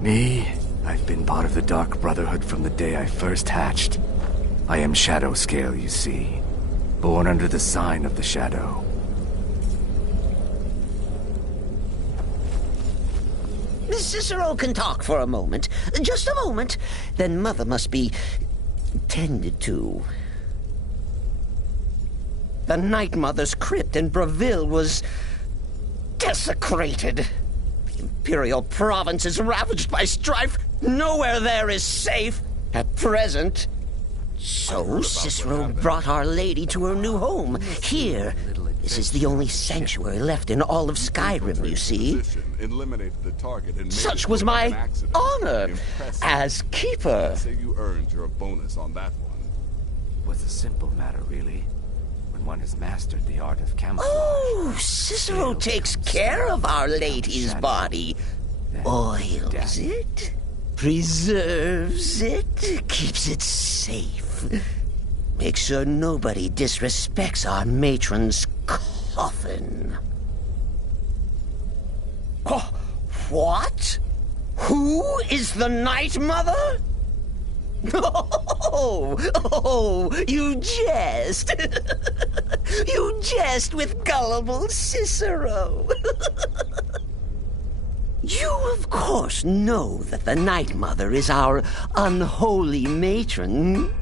Me? I've been part of the Dark Brotherhood from the day I first hatched. I am Shadow Scale, you see. Born under the sign of the Shadow. Cicero can talk for a moment. Just a moment. Then Mother must be tended to. The Night Mother's crypt in Breville was desecrated. The Imperial province is ravaged by strife. Nowhere there is safe at present. So Cicero brought Our Lady to her new home, here. This is the only sanctuary left in all of Skyrim, you see. Such was my honor as keeper. Say you earned your bonus on that one. It was a simple matter, really. When one has mastered the art of camouflage. Oh, Cicero takes care of Our Lady's body. Oils it, preserves it, keeps it safe. Makes sure nobody disrespects our matron's coffin. What? Who is the Night Mother? Oh, you jest. You jest with gullible Cicero. You, of course, know that the Night Mother is our unholy matron.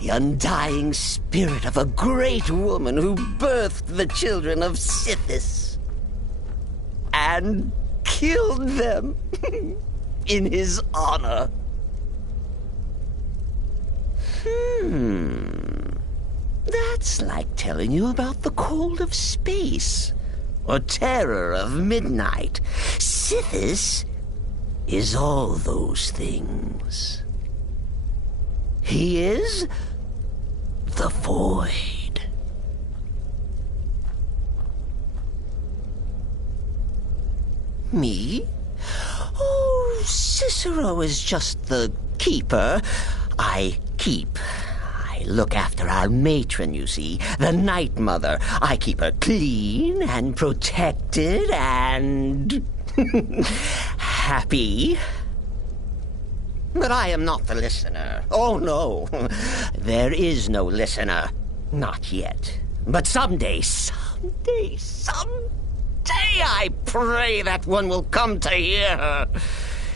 The undying spirit of a great woman who birthed the children of Sithis. And killed them in his honor. That's like telling you about the cold of space, or terror of midnight. Sithis is all those things. He is the void. Me? Oh, Cicero is just the keeper. I keep. I look after our matron, you see, the Night Mother. I keep her clean and protected and happy. But I am not the listener. Oh, no. There is no listener. Not yet. But someday, I pray that one will come to hear her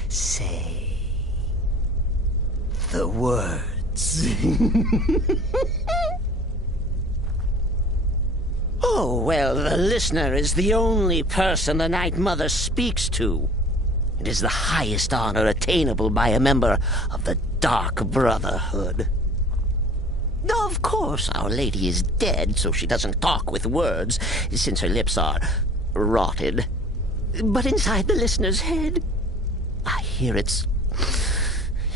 say the words. Oh, well, the listener is the only person the Night Mother speaks to. It is the highest honor attainable by a member of the Dark Brotherhood. Of course, Our Lady is dead, so she doesn't talk with words, since her lips are rotted. But inside the listener's head, I hear its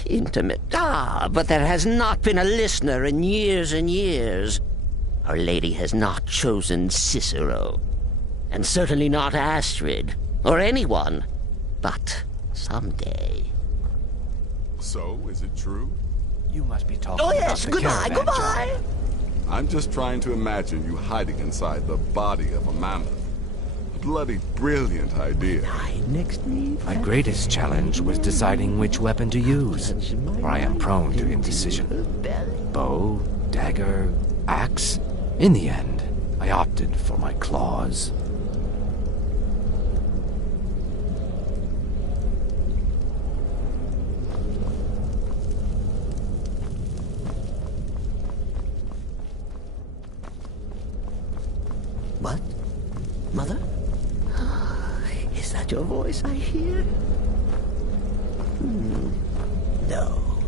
intimate. But there has not been a listener in years and years. Our Lady has not chosen Cicero, and certainly not Astrid, or anyone. But someday. So, is it true? You must be talking Oh, yes, about the caravan goodbye. journey. I'm just trying to imagine you hiding inside the body of a mammoth. A bloody brilliant idea. Next me. My greatest challenge was deciding which weapon to use, for I am prone to indecision. Bow, dagger, axe? In the end, I opted for my claws. What? Mother? Is that your voice I hear?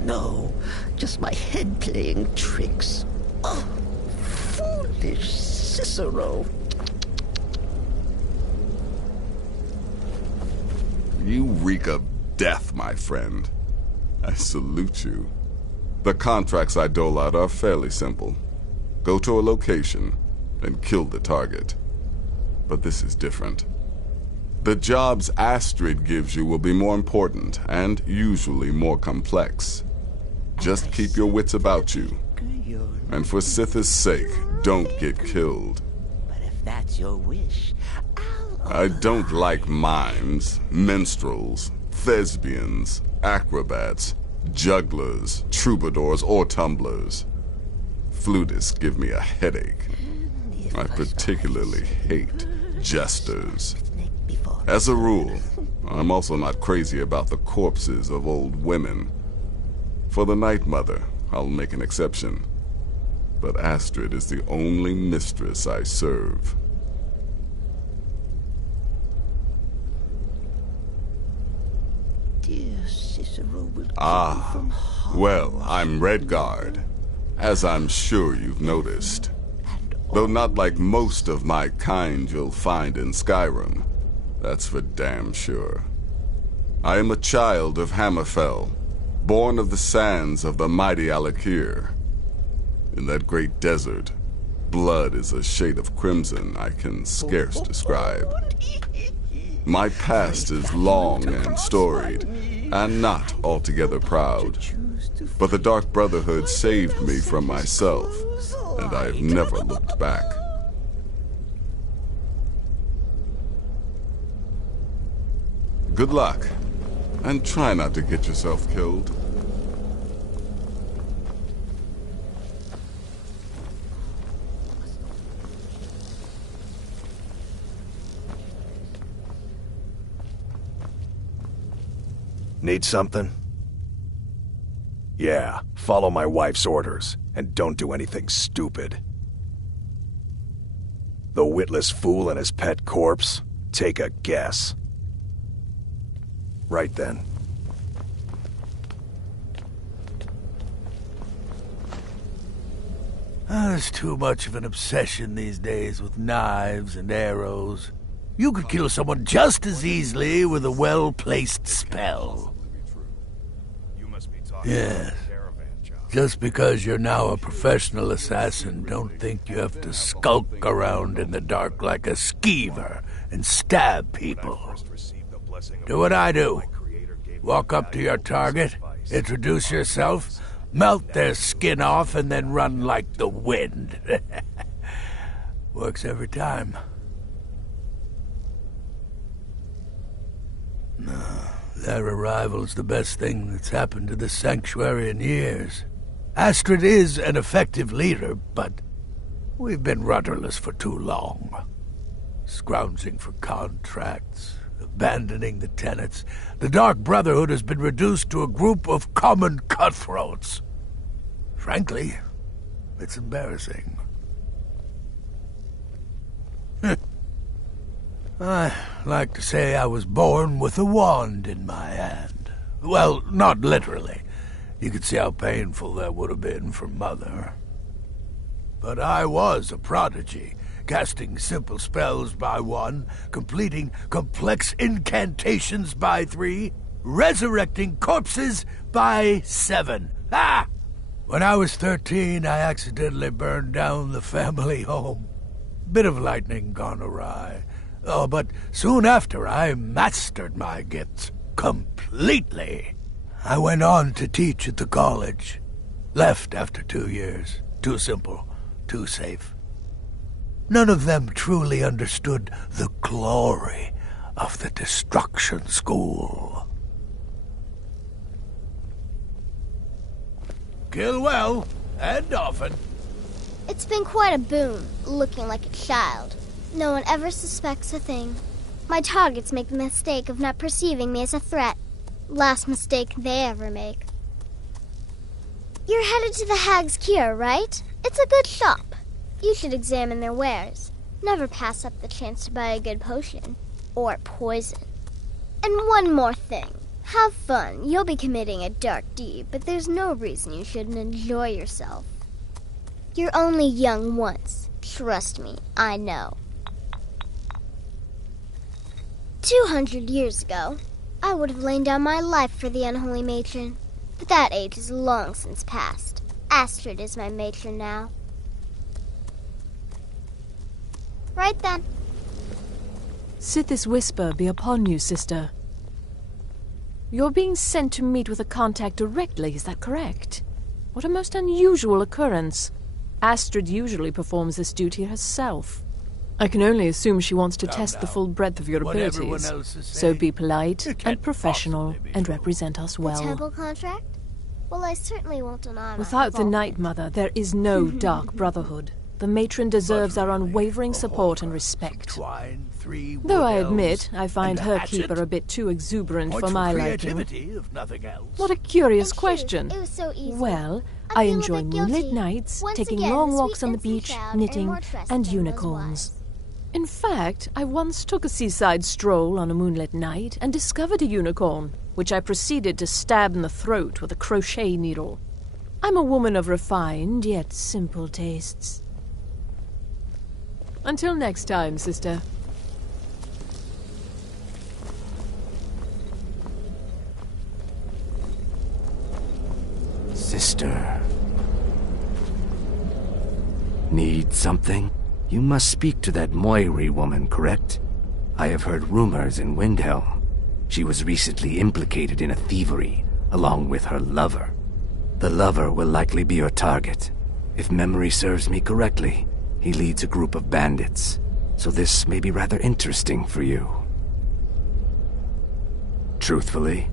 No. Just my head playing tricks. Oh, foolish Cicero. You reek of death, my friend. I salute you. The contracts I dole out are fairly simple. Go to a location and kill the target. But this is different. The jobs Astrid gives you will be more important and usually more complex. Just keep your wits about you. And for Sithis' sake, don't get killed. But if that's your wish, I don't like mimes, minstrels, Thespians, acrobats, jugglers, troubadours, or tumblers. Flutists give me a headache. I particularly hate jesters. As a rule, I'm also not crazy about the corpses of old women. For the Night Mother, I'll make an exception. But Astrid is the only mistress I serve. Well, I'm Redguard, as I'm sure you've noticed. Though not like most of my kind you'll find in Skyrim. That's for damn sure. I am a child of Hammerfell, born of the sands of the mighty Alakir. In that great desert, blood is a shade of crimson I can scarce describe. My past is long and storied, and not altogether proud. But the Dark Brotherhood saved me from myself, and I have never looked back. Good luck, and try not to get yourself killed. Need something? Yeah, follow my wife's orders, and don't do anything stupid. The witless fool and his pet corpse? Take a guess. Right then. There's too much of an obsession these days with knives and arrows. You could kill someone just as easily with a well-placed spell. Yes. Just because you're now a professional assassin, don't think you have to skulk around in the dark like a skeever and stab people. Do what I do. Walk up to your target, introduce yourself, melt their skin off, and then run like the wind. Works every time. No, their arrival's the best thing that's happened to this sanctuary in years. Astrid is an effective leader, but we've been rudderless for too long. Scrounging for contracts, abandoning the tenants. The Dark Brotherhood has been reduced to a group of common cutthroats. Frankly, it's embarrassing. I like to say I was born with a wand in my hand. Well, not literally. You could see how painful that would have been for Mother. But I was a prodigy, casting simple spells by 1, completing complex incantations by 3, resurrecting corpses by 7. Ah! When I was 13, I accidentally burned down the family home. Bit of lightning gone awry. Oh, but soon after, I mastered my gifts completely. I went on to teach at the college. Left after 2 years. Too simple, too safe. None of them truly understood the glory of the Destruction School. Kill well, and often. It's been quite a boon, looking like a child. No one ever suspects a thing. My targets make the mistake of not perceiving me as a threat. Last mistake they ever make. You're headed to the Hag's Cure, right? It's a good shop. You should examine their wares. Never pass up the chance to buy a good potion. Or poison. And one more thing. Have fun. You'll be committing a dark deed, but there's no reason you shouldn't enjoy yourself. You're only young once. Trust me, I know. 200 years ago, I would have lain down my life for the unholy matron. But that age is long since past. Astrid is my matron now. Right then. Sithis whisper be upon you, sister. You're being sent to meet with a contact directly, is that correct? What a most unusual occurrence. Astrid usually performs this duty herself. I can only assume she wants to Now, test the now, full breadth of your what everyone abilities. else is So saying, be polite it can't and professional possibly be and true. represent us The well. temple contract? Well, I certainly won't deny my Without the Night involvement. Mother, there is no Dark Brotherhood. The matron deserves our unwavering support and respect. Twine, 3 Though I wood admit, elves, I find and a her hatchet. keeper a bit too exuberant Points for my liking. creativity, if nothing else. What a curious In truth, question. It was so easy. Well, I I feel a enjoy bit moonlit guilty. nights, Once taking again, long the walks sweet on the innocent beach, child and knitting, more trust and than was unicorns. wise. In fact, I once took a seaside stroll on a moonlit night and discovered a unicorn, which I proceeded to stab in the throat with a crochet needle. I'm a woman of refined yet simple tastes. Until next time, sister. Sister. Need something? You must speak to that Moiri woman, correct? I have heard rumors in Windhelm. She was recently implicated in a thievery, along with her lover. The lover will likely be your target. If memory serves me correctly, he leads a group of bandits. So this may be rather interesting for you. Truthfully,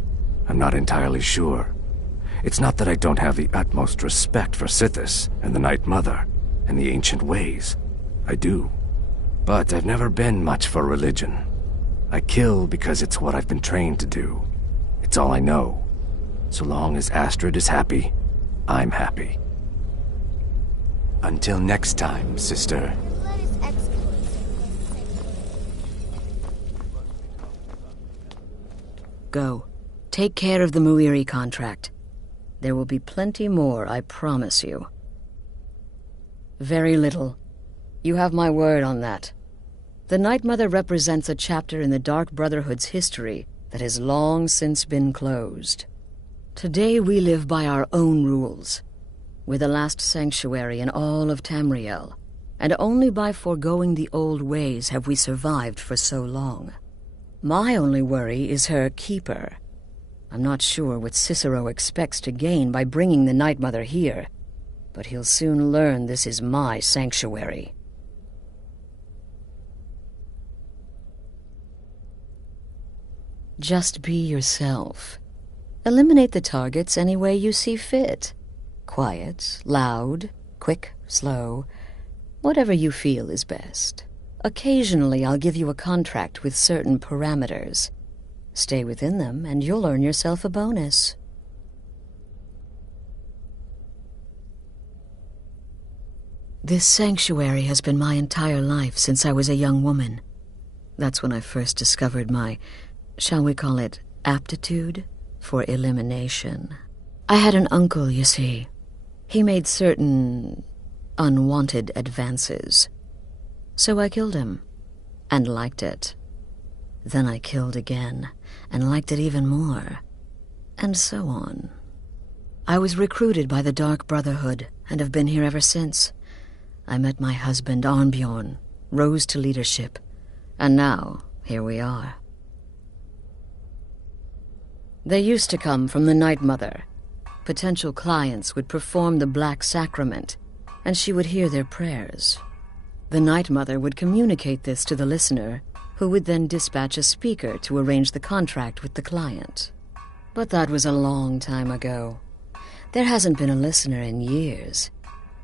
I'm not entirely sure. It's not that I don't have the utmost respect for Sithis and the Night Mother and the ancient ways. I do. But I've never been much for religion. I kill because it's what I've been trained to do. It's all I know. So long as Astrid is happy, I'm happy. Until next time, sister. Let us excavate this. Go. Take care of the Muiri contract. There will be plenty more, I promise you. Very little. You have my word on that. The Night Mother represents a chapter in the Dark Brotherhood's history that has long since been closed. Today we live by our own rules. We're the last sanctuary in all of Tamriel, and only by foregoing the old ways have we survived for so long. My only worry is her keeper. I'm not sure what Cicero expects to gain by bringing the Night Mother here, but he'll soon learn this is my sanctuary. Just be yourself. Eliminate the targets any way you see fit. Quiet, loud, quick, slow, whatever you feel is best. Occasionally I'll give you a contract with certain parameters. Stay within them and you'll earn yourself a bonus. This sanctuary has been my entire life since I was a young woman. That's when I first discovered my, shall we call it, aptitude for elimination. I had an uncle, you see. He made certain unwanted advances. So I killed him, and liked it. Then I killed again, and liked it even more, and so on. I was recruited by the Dark Brotherhood, and have been here ever since. I met my husband, Arnbjorn, rose to leadership, and now, here we are. They used to come from the Night Mother. Potential clients would perform the Black Sacrament, and she would hear their prayers. The Night Mother would communicate this to the listener, who would then dispatch a speaker to arrange the contract with the client. But that was a long time ago. There hasn't been a listener in years.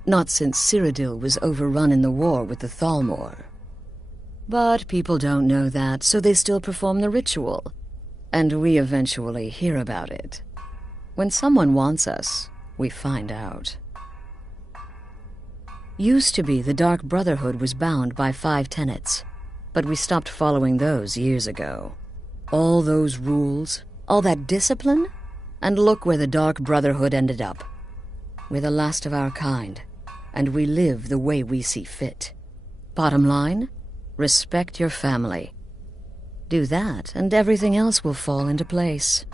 Not since Cyrodiil was overrun in the war with the Thalmor. But people don't know that, so they still perform the ritual. And we eventually hear about it. When someone wants us, we find out. Used to be the Dark Brotherhood was bound by 5 tenets, but we stopped following those years ago. All those rules, all that discipline, and look where the Dark Brotherhood ended up. We're the last of our kind, and we live the way we see fit. Bottom line, respect your family. Do that, and everything else will fall into place.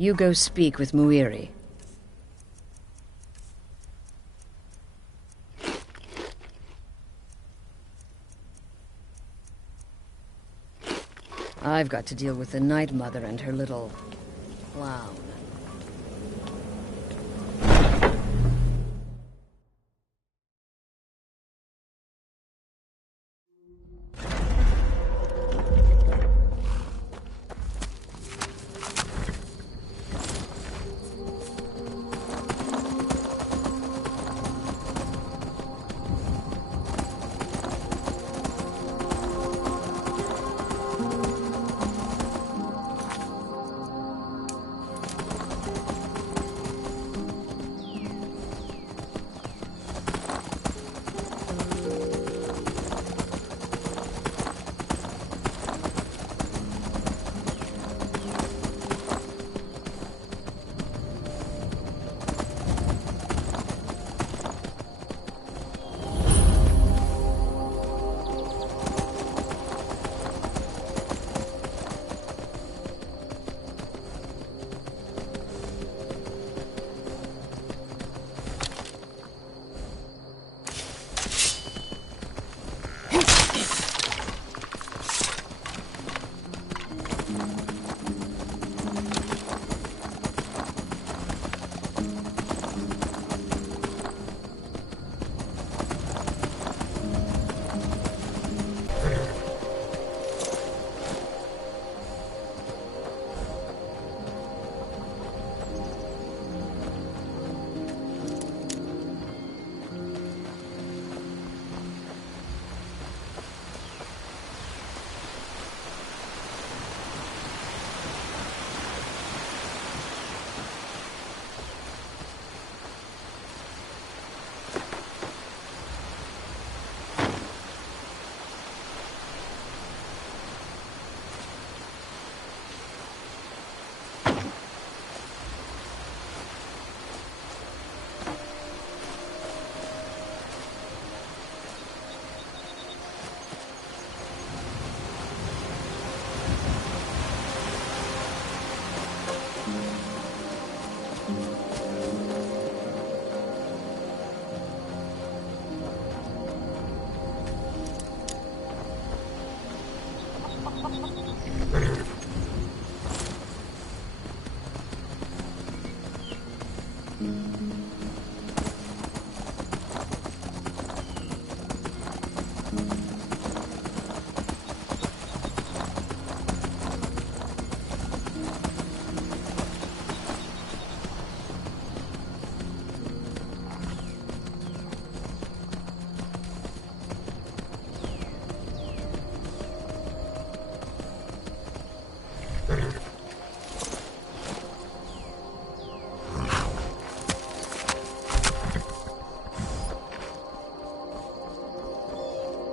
You go speak with Muiri. I've got to deal with the Night Mother and her little clown.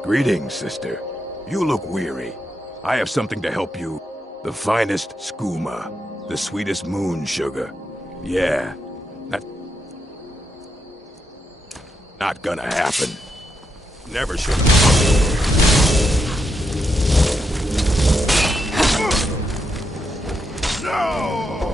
Greetings, sister. You look weary. I have something to help you. The finest skooma. The sweetest moon sugar. Yeah. Not gonna happen. Never should have. No!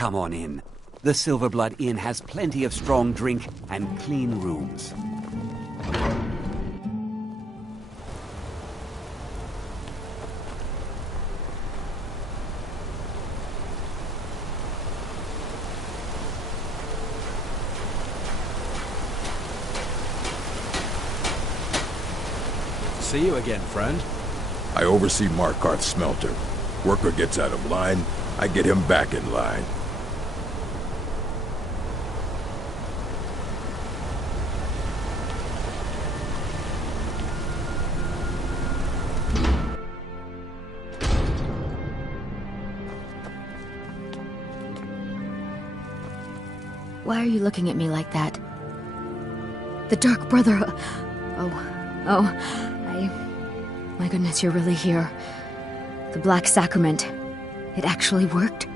Come on in. The Silverblood Inn has plenty of strong drink and clean rooms. See you again, friend. I oversee Markarth's smelter. Worker gets out of line, I get him back in line. Why are you looking at me like that? The Dark Brotherhood. My goodness, you're really here. The Black Sacrament. It actually worked.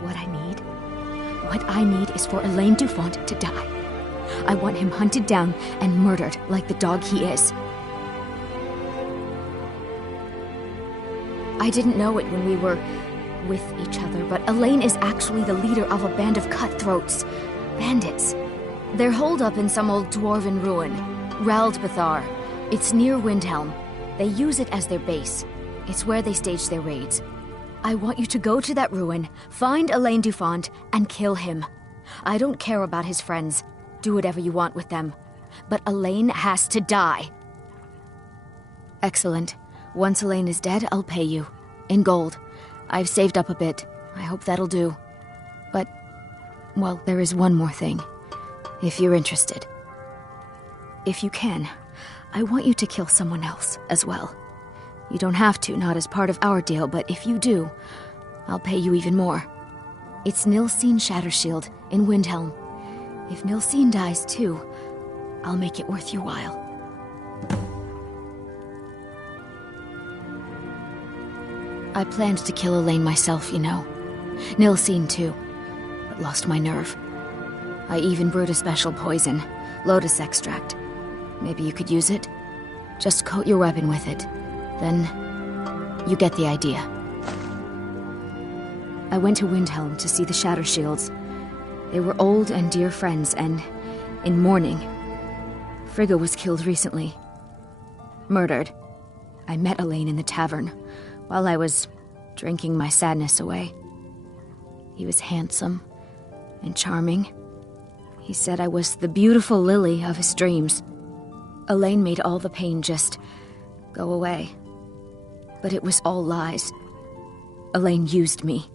What I need is for Elaine Dufont to die. I want him hunted down and murdered like the dog he is. I didn't know it when we were with each other, but Elaine is actually the leader of a band of cutthroats. Bandits. They're holed up in some old dwarven ruin. Raldbathar. It's near Windhelm. They use it as their base. It's where they stage their raids. I want you to go to that ruin, find Elaine Dufont, and kill him. I don't care about his friends. Do whatever you want with them. But Elaine has to die. Excellent. Once Elaine is dead, I'll pay you. In gold. I've saved up a bit. I hope that'll do. But, well, there is one more thing. If you're interested. If you can, I want you to kill someone else as well. You don't have to, not as part of our deal, but if you do, I'll pay you even more. It's Nilsine Shattershield in Windhelm. If Nilsine dies too, I'll make it worth your while. I planned to kill Elaine myself, you know. Nilsine too, but lost my nerve. I even brewed a special poison, lotus extract. Maybe you could use it? Just coat your weapon with it. Then, you get the idea. I went to Windhelm to see the Shattershields. They were old and dear friends, and in mourning. Frigga was killed recently. Murdered. I met Elaine in the tavern, while I was drinking my sadness away. He was handsome and charming. He said I was the beautiful lily of his dreams. Elaine made all the pain just go away. But it was all lies. Elaine used me.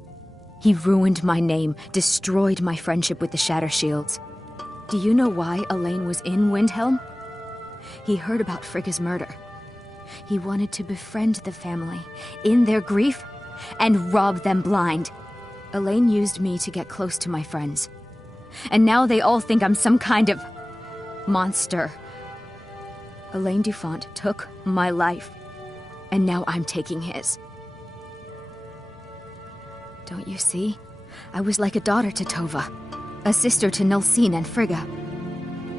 He ruined my name, destroyed my friendship with the Shattershields. Do you know why Elaine was in Windhelm? He heard about Frigga's murder. He wanted to befriend the family, in their grief, and rob them blind. Elaine used me to get close to my friends. And now they all think I'm some kind of monster. Elaine Dufont took my life, and now I'm taking his. Don't you see? I was like a daughter to Tova, a sister to Nilsine and Frigga.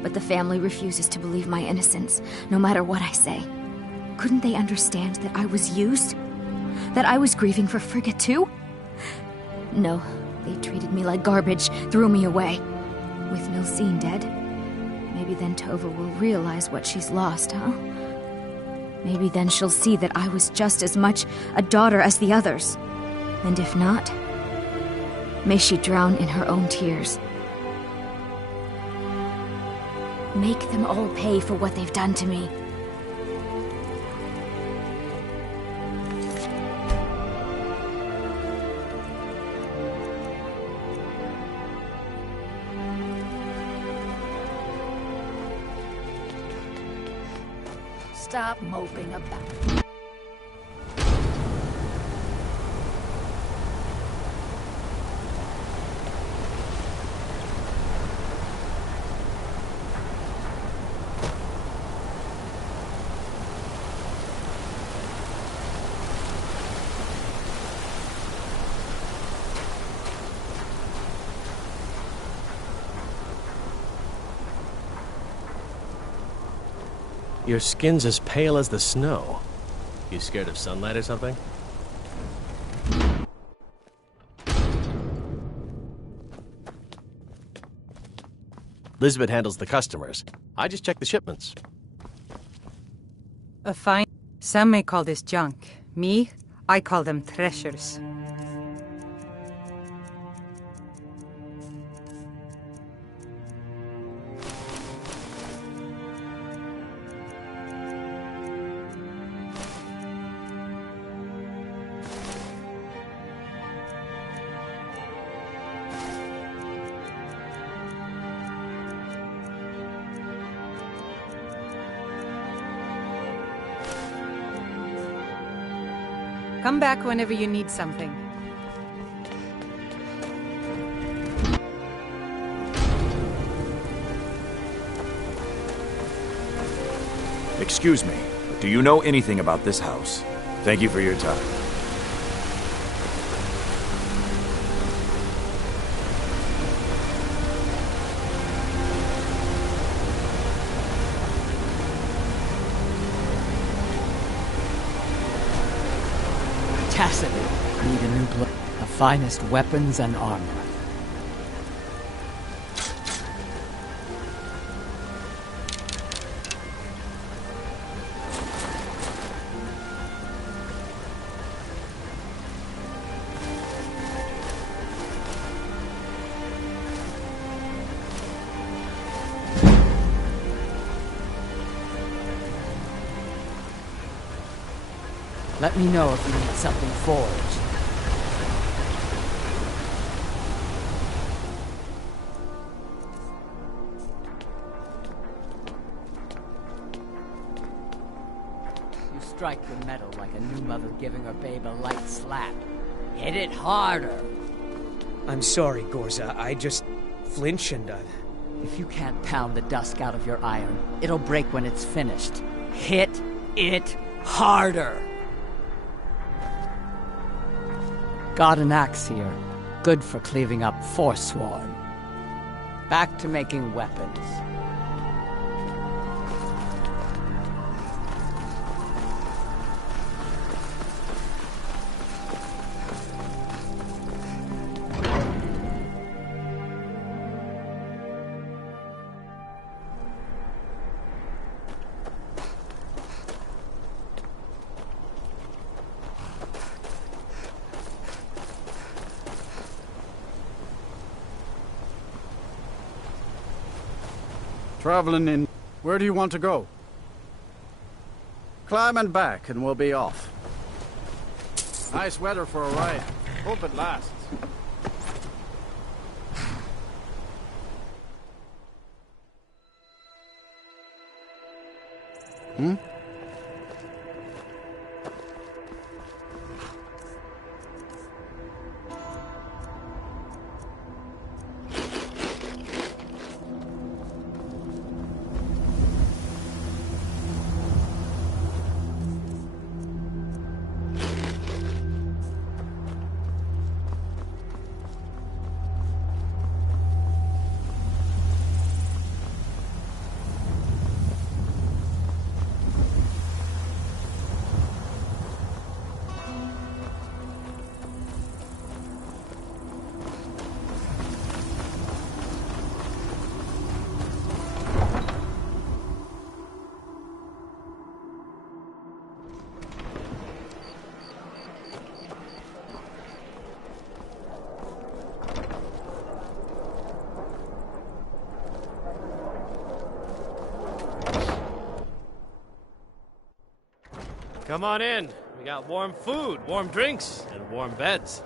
But the family refuses to believe my innocence, no matter what I say. Couldn't they understand that I was used? That I was grieving for Frigga too? No, they treated me like garbage, threw me away. With Nilsine dead, maybe then Tova will realize what she's lost, huh? Maybe then she'll see that I was just as much a daughter as the others. And if not, may she drown in her own tears. Make them all pay for what they've done to me. Stop moping about. Your skin's as pale as the snow. You scared of sunlight or something? Elizabeth handles the customers. I just check the shipments. A fine... Some may call this junk. Me, I call them treasures. Come back whenever you need something. Excuse me, do you know anything about this house? Thank you for your time. Need a new the finest weapons and armor. Let me know if you need something forged. strike the metal like a new mother giving her babe a light slap. Hit it harder. I'm sorry, Gorza. I just flinch and, If you can't pound the dust out of your iron, it'll break when it's finished. Hit it harder! Got an axe here. Good for cleaving up Forsworn. Back to making weapons. Traveling in... Where do you want to go? Climb and back and we'll be off. Nice weather for a ride. Hope it lasts. Hmm? Come on in. We got warm food, warm drinks, and warm beds.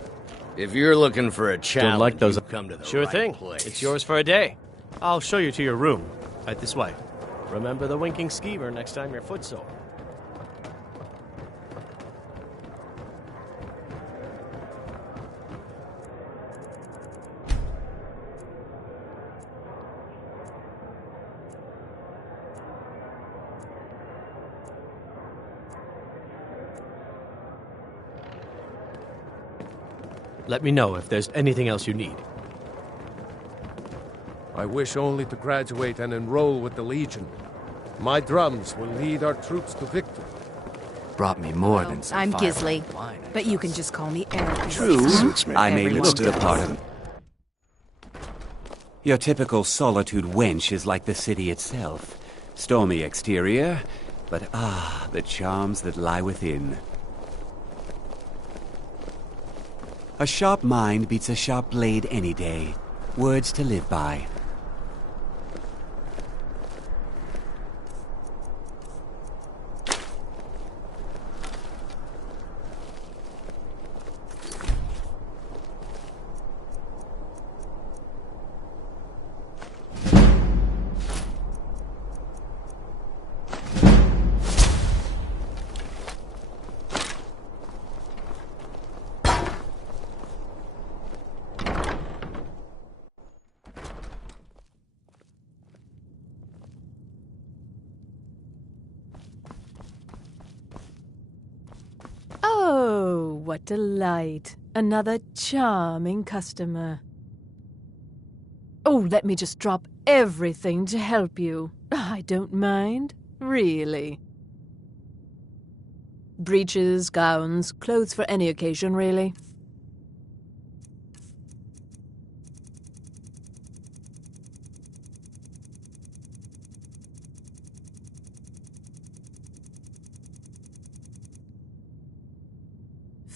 If you're looking for a challenge, Don't like those. you've come to the Sure right thing. place. It's yours for a day. I'll show you to your room. Right this way. Remember the winking skeever next time your foot's sore. Let me know if there's anything else you need. I wish only to graduate and enroll with the Legion. My drums will lead our troops to victory. Brought me more than some I'm fire Gisley, and wine. but you can just call me Eric. True, I may Everyone look the does. part of... Your typical solitude wench is like the city itself. Stormy exterior, but the charms that lie within. A sharp mind beats a sharp blade any day. Words to live by. Oh, what delight. Another charming customer. Oh, let me just drop everything to help you. I don't mind, really. Breeches, gowns, clothes for any occasion, really.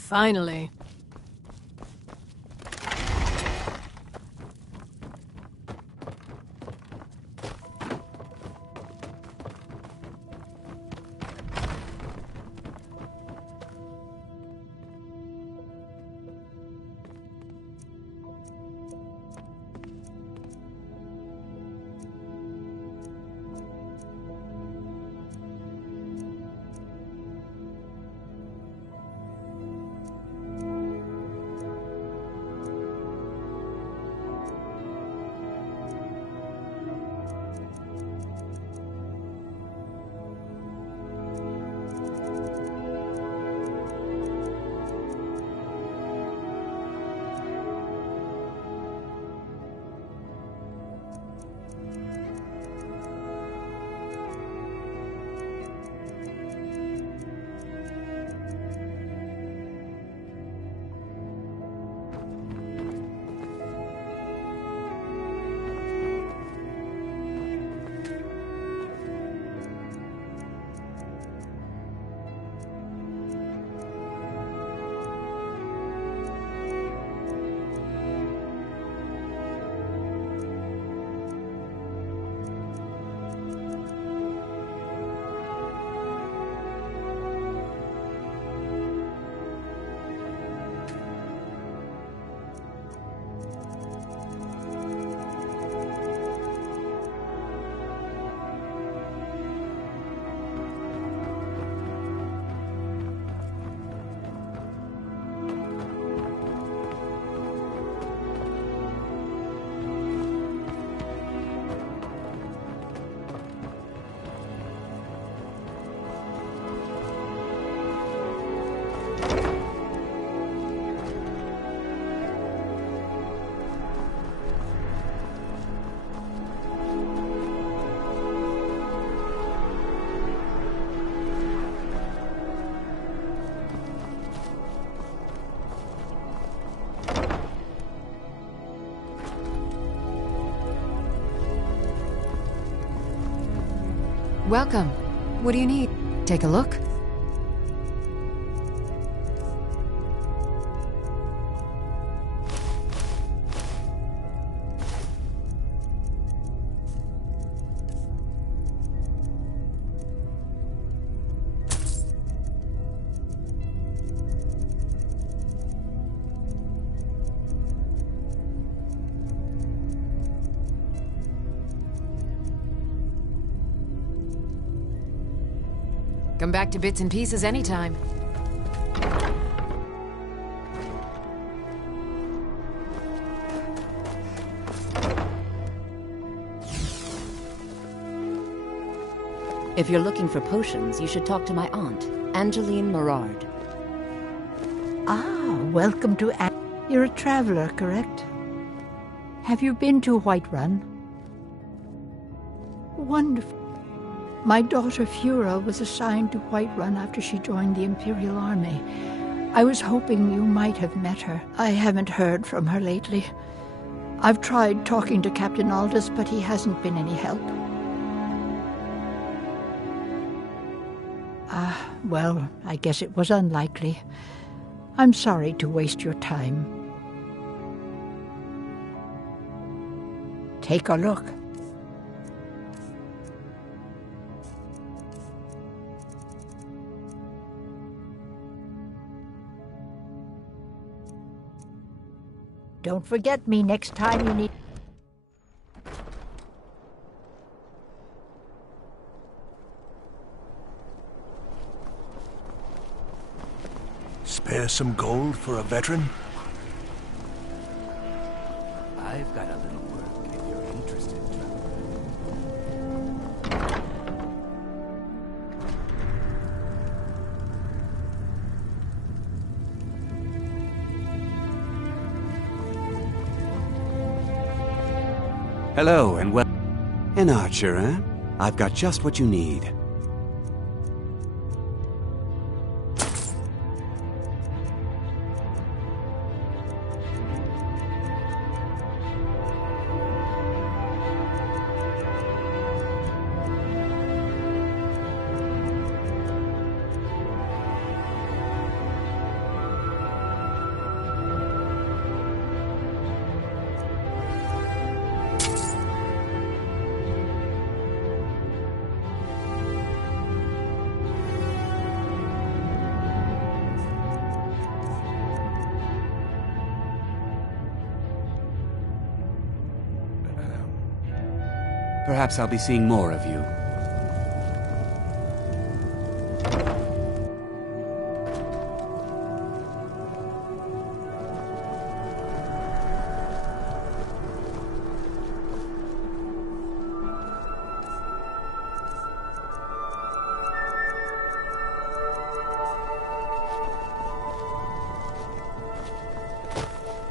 Finally. Welcome. What do you need? Take a look? Come back to bits and pieces anytime. If you're looking for potions, you should talk to my aunt, Angeline Morard. Ah, welcome to You're a traveler, correct? Have you been to Whiterun? Wonderful. My daughter Fura was assigned to Whiterun after she joined the Imperial Army. I was hoping you might have met her. I haven't heard from her lately. I've tried talking to Captain Aldous, but he hasn't been any help. Well, I guess it was unlikely. I'm sorry to waste your time. Take a look. Don't forget me next time you need... Spare some gold for a veteran? I've got a little work if you're interested, Hello, and an archer, eh? I've got just what you need. Perhaps I'll be seeing more of you.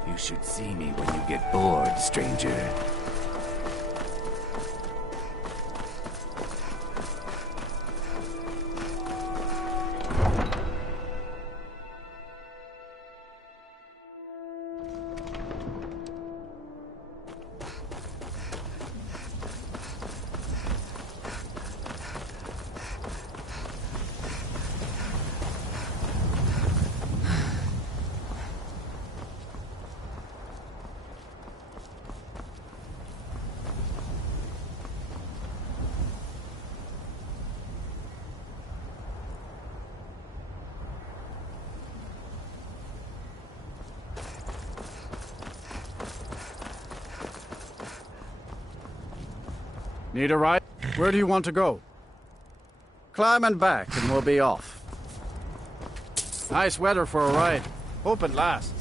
You should see me when you get bored, stranger. Need a ride? Where do you want to go? Climb and back, and we'll be off. Nice weather for a ride. Hope it lasts.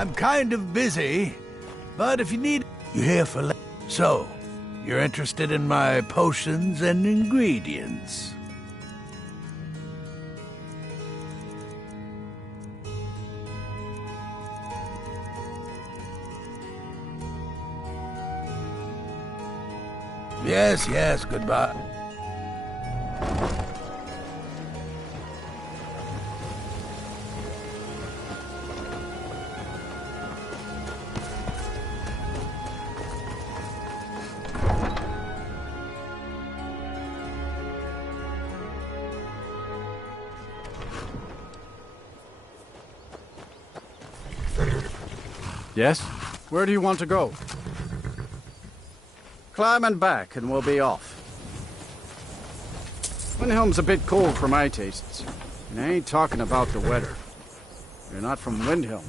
I'm kind of busy, but if you need... You here for... So, you're interested in my potions and ingredients? Yes, goodbye. Yes? Where do you want to go? Climb and back, and we'll be off. Windhelm's a bit cold for my tastes. And I ain't talking about the weather. You're not from Windhelm.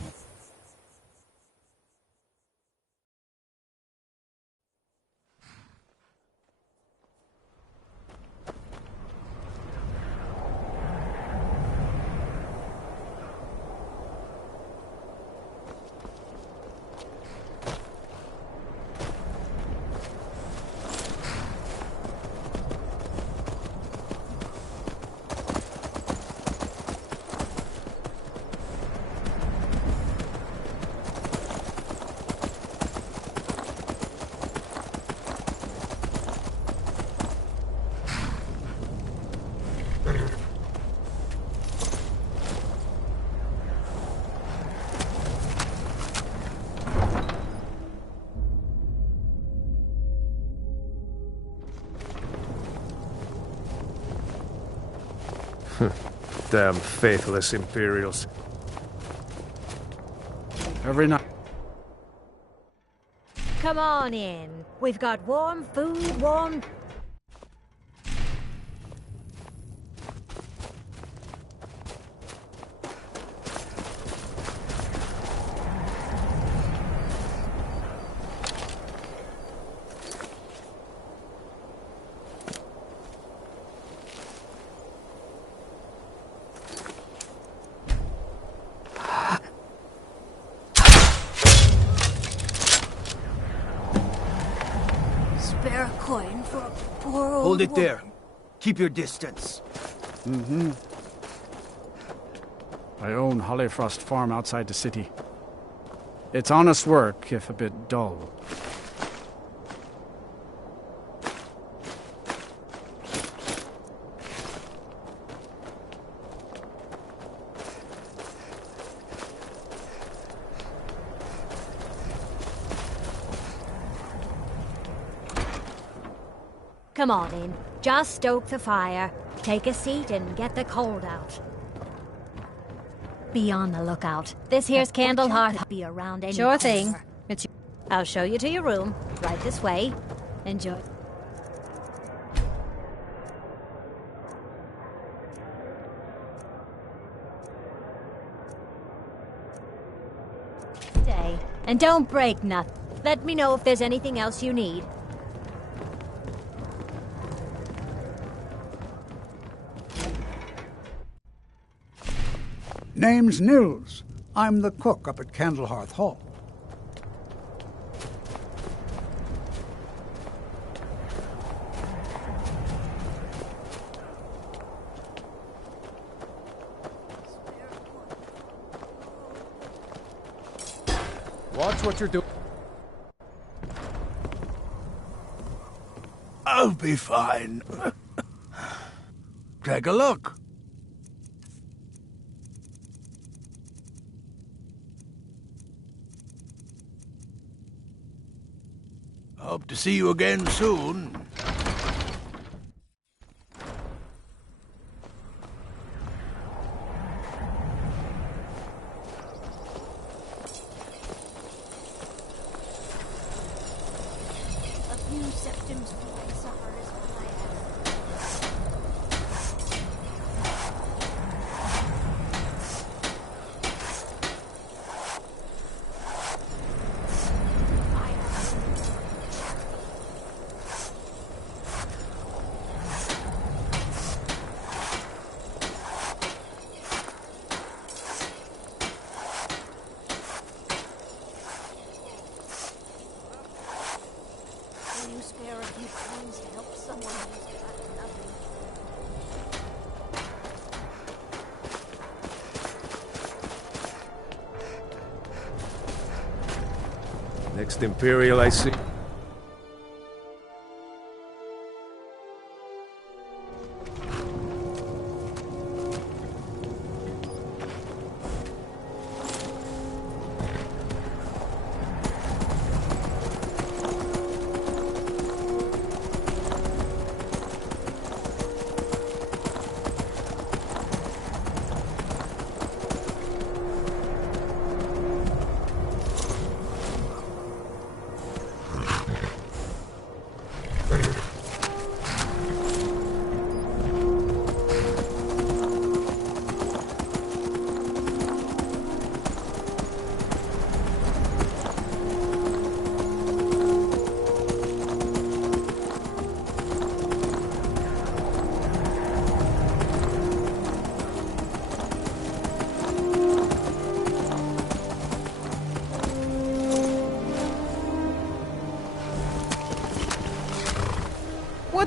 Damn faithless Imperials. Every night. Come on in. We've got warm food, warm... Spare a coin for a poor old Hold it woman. there. Keep your distance. Mm-hmm. I own Hollyfrost Farm outside the city. It's honest work, if a bit dull. Come on in. Just stoke the fire. Take a seat and get the cold out. Be on the lookout. This here's Candlehearth. Be around any Sure thing. corner. I'll show you to your room. Right this way. Enjoy. Day. And don't break nothing. Let me know if there's anything else you need. Name's Nils. I'm the cook up at Candlehearth Hall. Watch what you're doing. I'll be fine. Take a look. Hope to see you again soon. A few septims before supper is all I Next Imperial I see.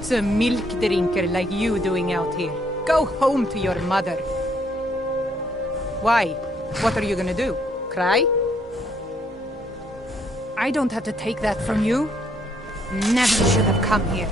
What's a milk drinker like you doing out here? Go home to your mother. Why? What are you gonna do? Cry? I don't have to take that from you. Never should have come here.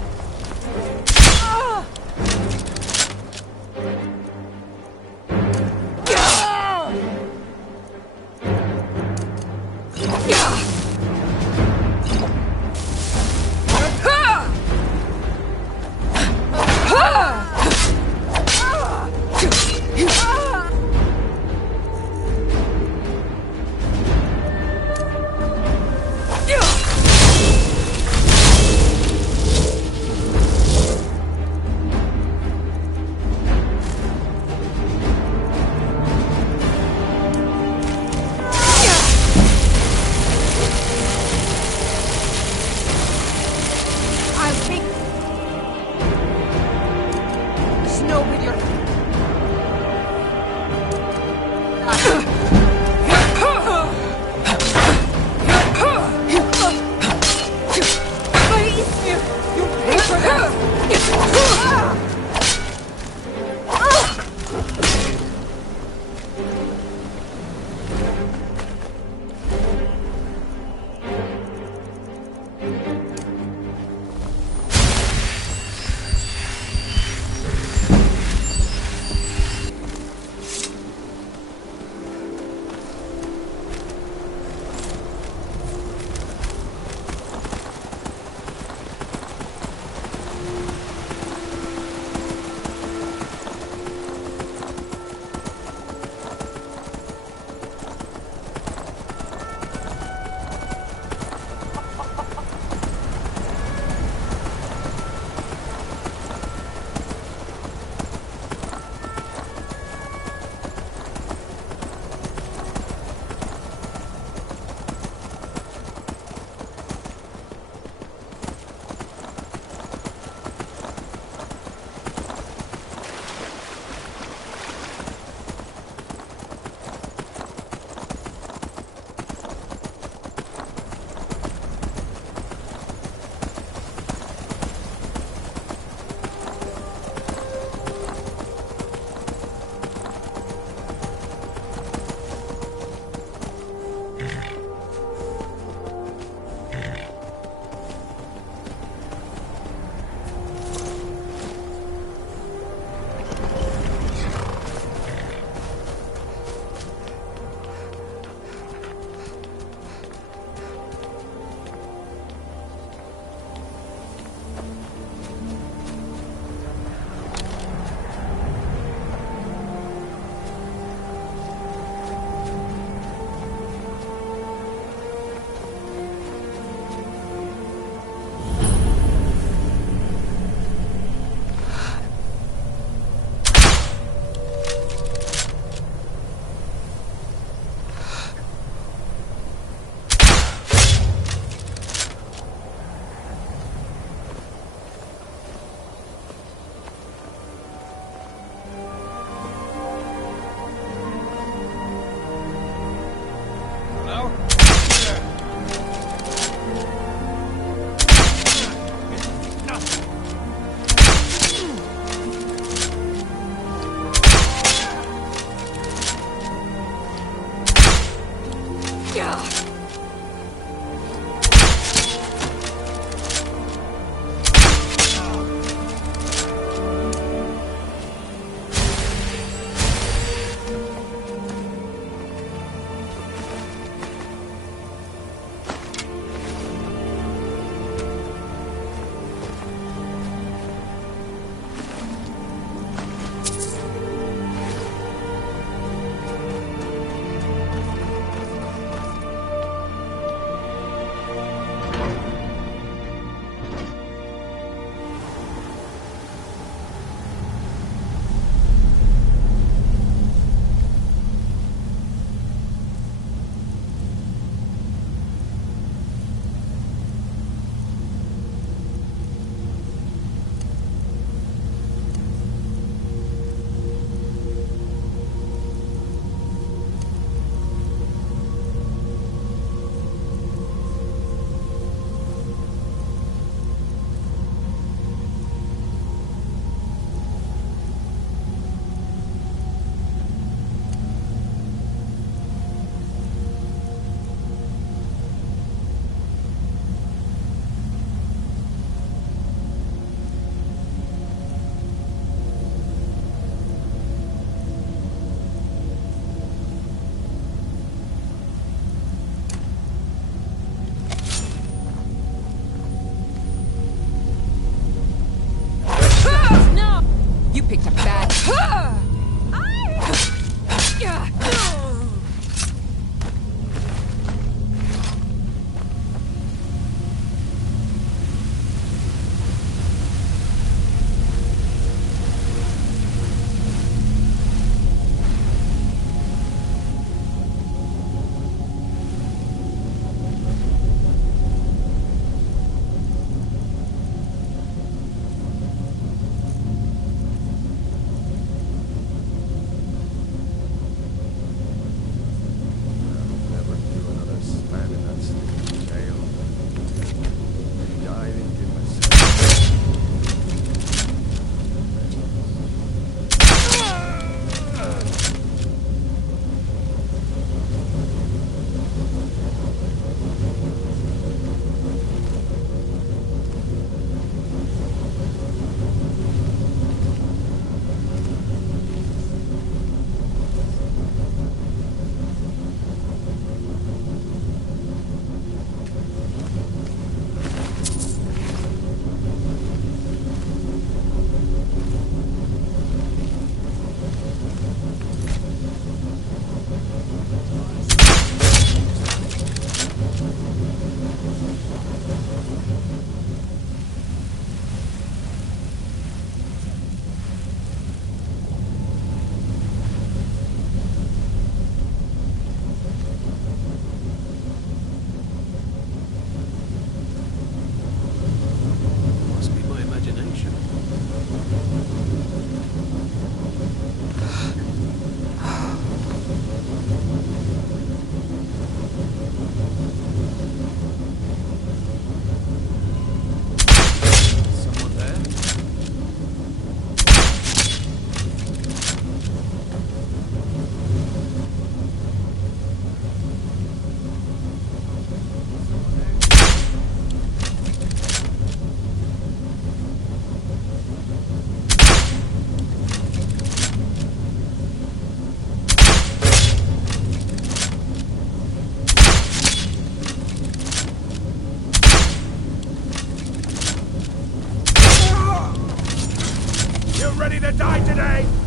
to die today!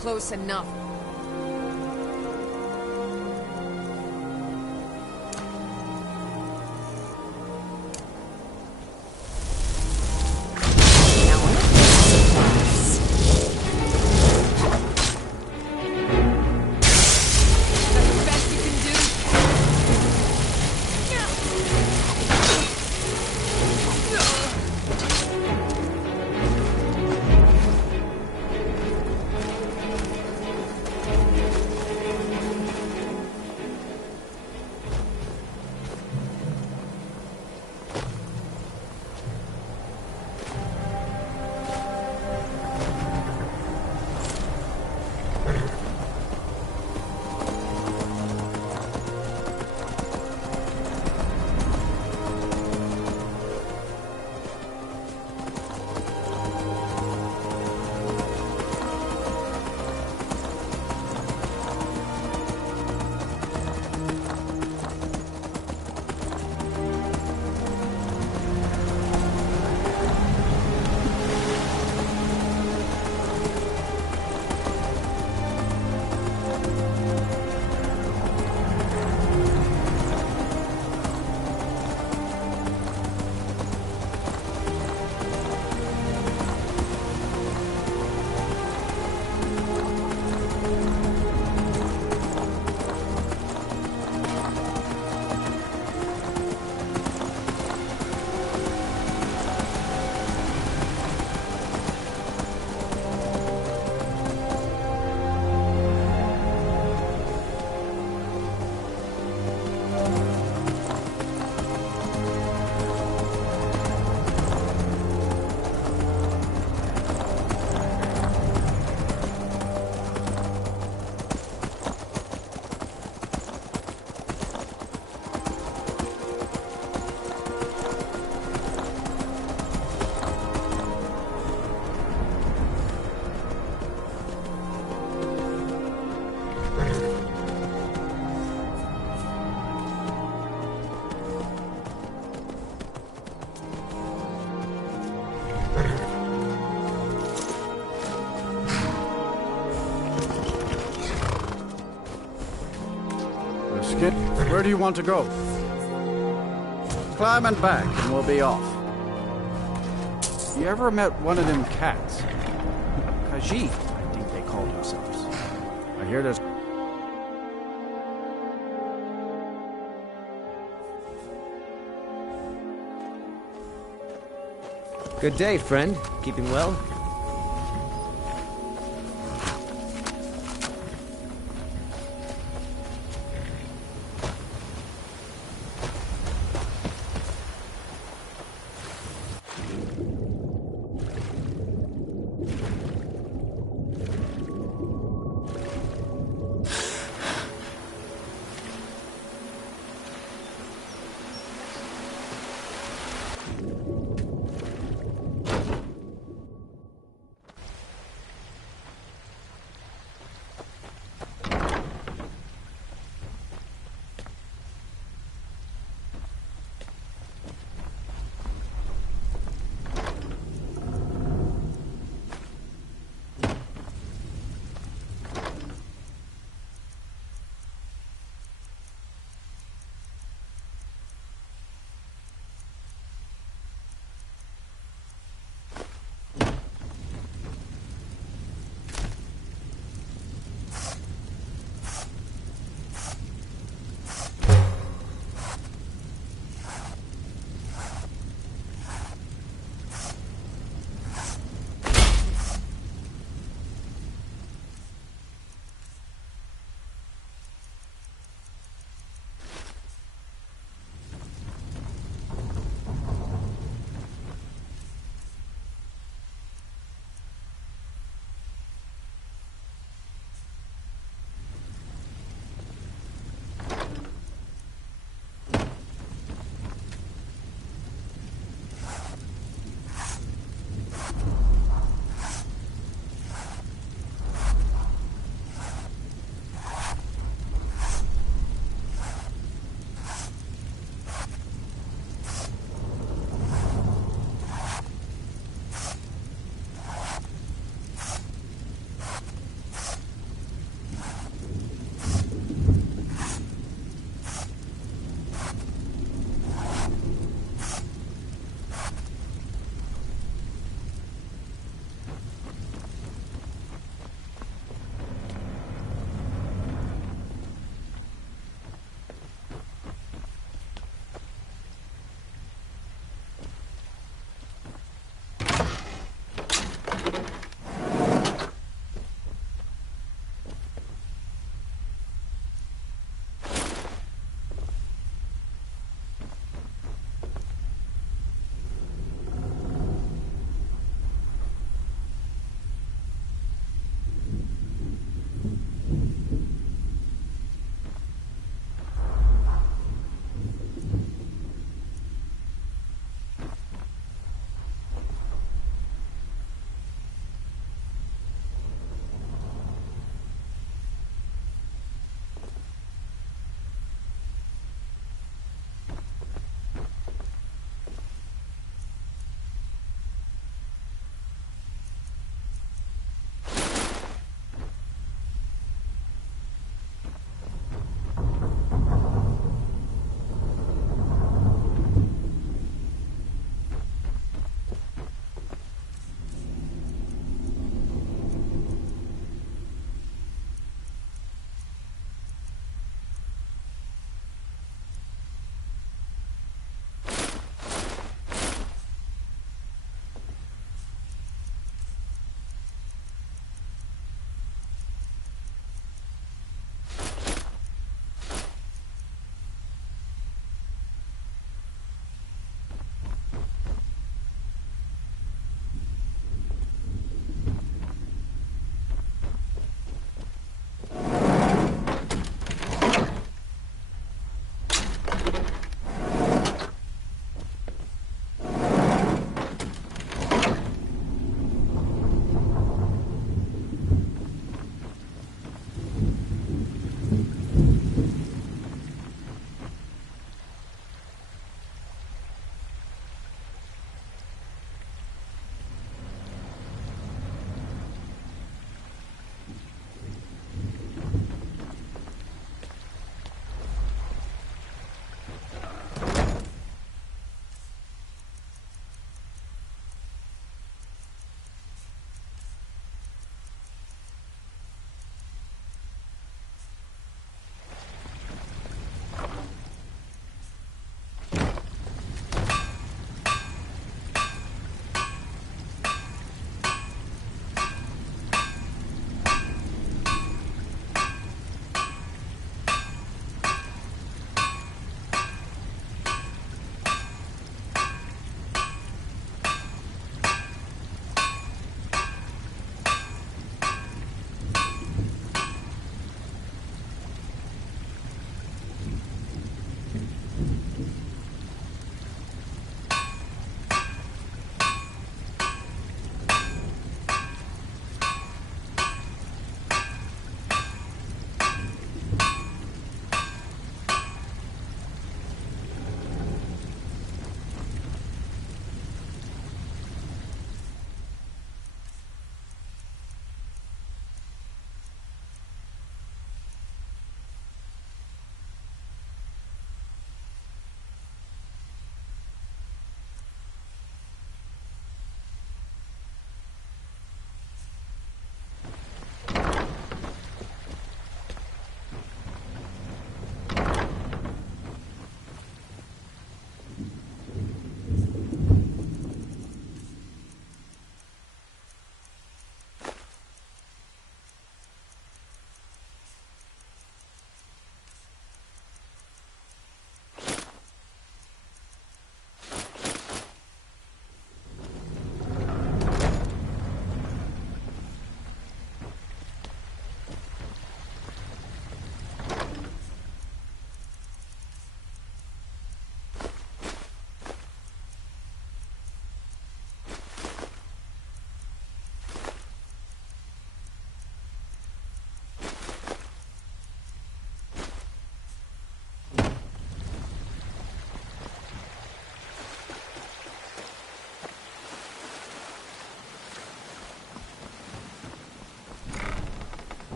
close enough. Skid, where do you want to go? Climb and back, and we'll be off. You ever met one of them cats? Khajiit, I think they call themselves. I hear there's... Good day, friend. Keeping well?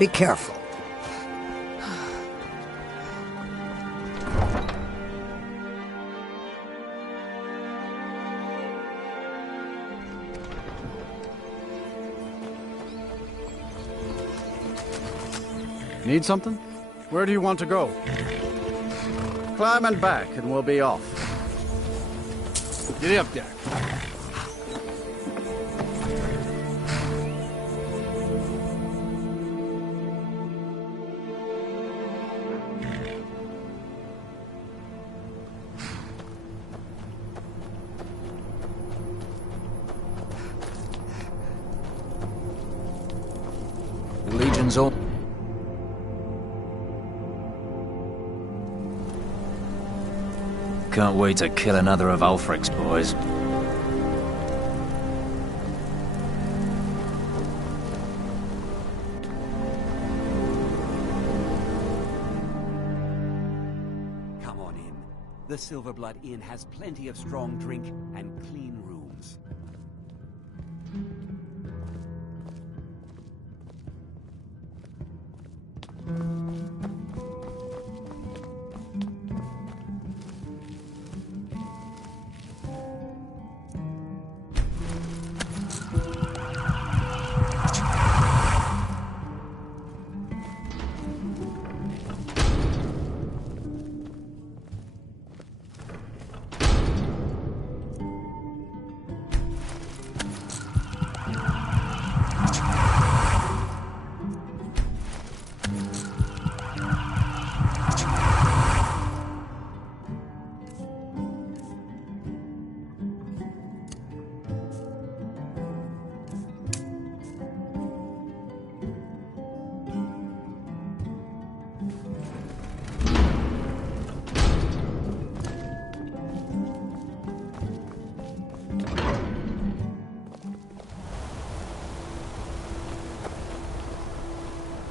Be careful. Need something? Where do you want to go? Climb and back, and we'll be off. Get up there. The Legion's all... Can't wait to kill another of Ulfric's boys. Come on in. The Silverblood Inn has plenty of strong drink and clean rooms.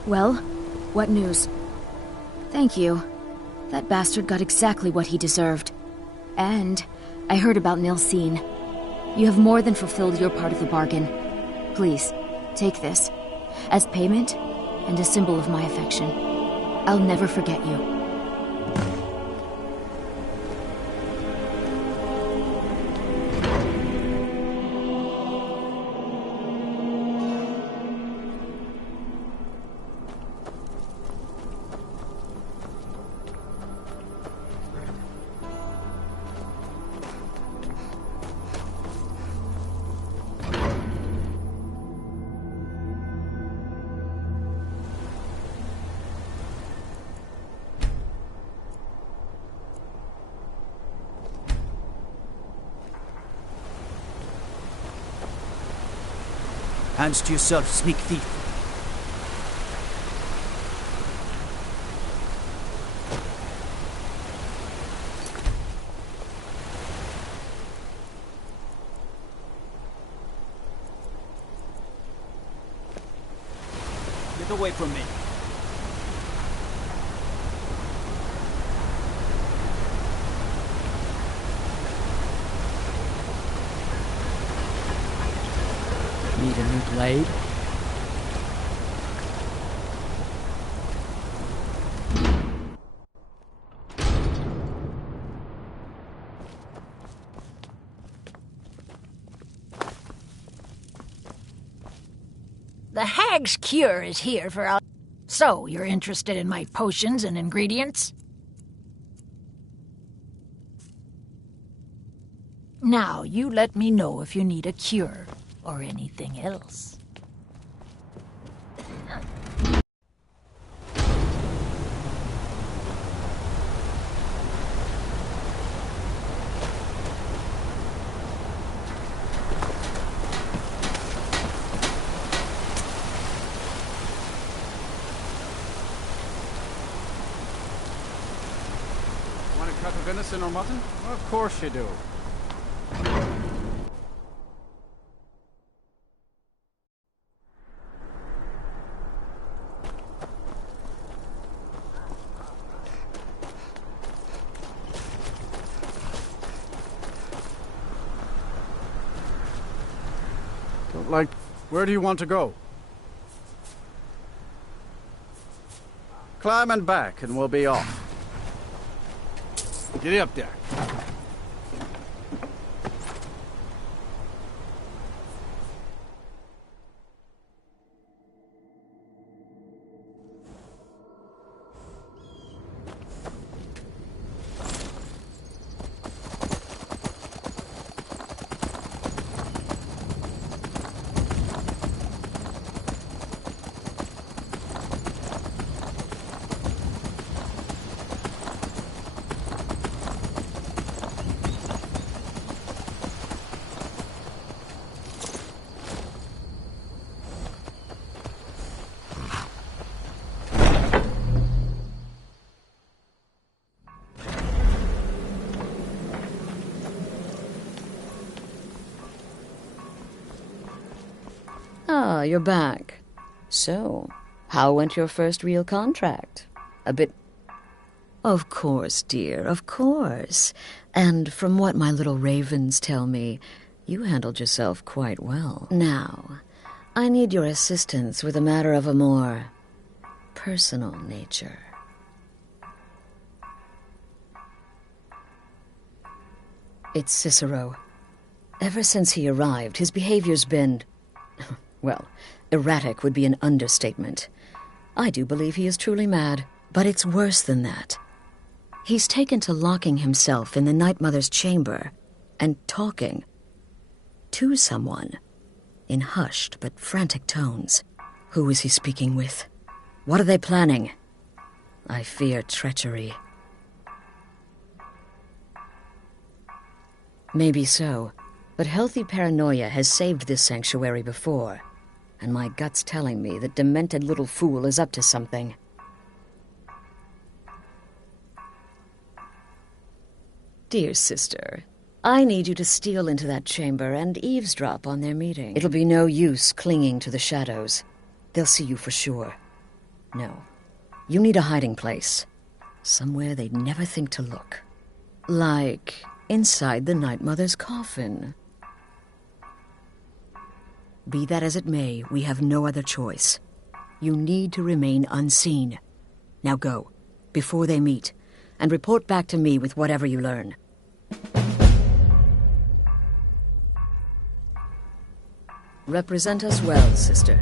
Well, what news? Thank you. That bastard got exactly what he deserved. And I heard about Nilsine. You have more than fulfilled your part of the bargain. Please, take this. As payment, and a symbol of my affection. I'll never forget you. Hands to yourself, sneak thief. Get away from me. Need a new blade? The Hag's Cure is here for our... So, you're interested in my potions and ingredients? Now, you let me know if you need a cure. Or anything else. Want a cut of venison or mutton? Of course you do. Where do you want to go? Climb and back, and we'll be off. Get up there. Ah, you're back. So, how went your first real contract? A bit... Of course, dear, of course. And from what my little ravens tell me, you handled yourself quite well. Now, I need your assistance with a matter of a more personal nature. It's Cicero. Ever since he arrived, his behavior's been... well, erratic would be an understatement. I do believe he is truly mad, but it's worse than that. He's taken to locking himself in the Night Mother's chamber and talking to someone in hushed but frantic tones. Who is he speaking with? What are they planning? I fear treachery. Maybe so, but healthy paranoia has saved this sanctuary before, and my gut's telling me that demented little fool is up to something. Dear sister, I need you to steal into that chamber and eavesdrop on their meeting. It'll be no use clinging to the shadows. They'll see you for sure. No, you need a hiding place. Somewhere they'd never think to look. Like inside the Night Mother's coffin. Be that as it may, we have no other choice. You need to remain unseen. Now go, before they meet, and report back to me with whatever you learn. Represent us well, sister.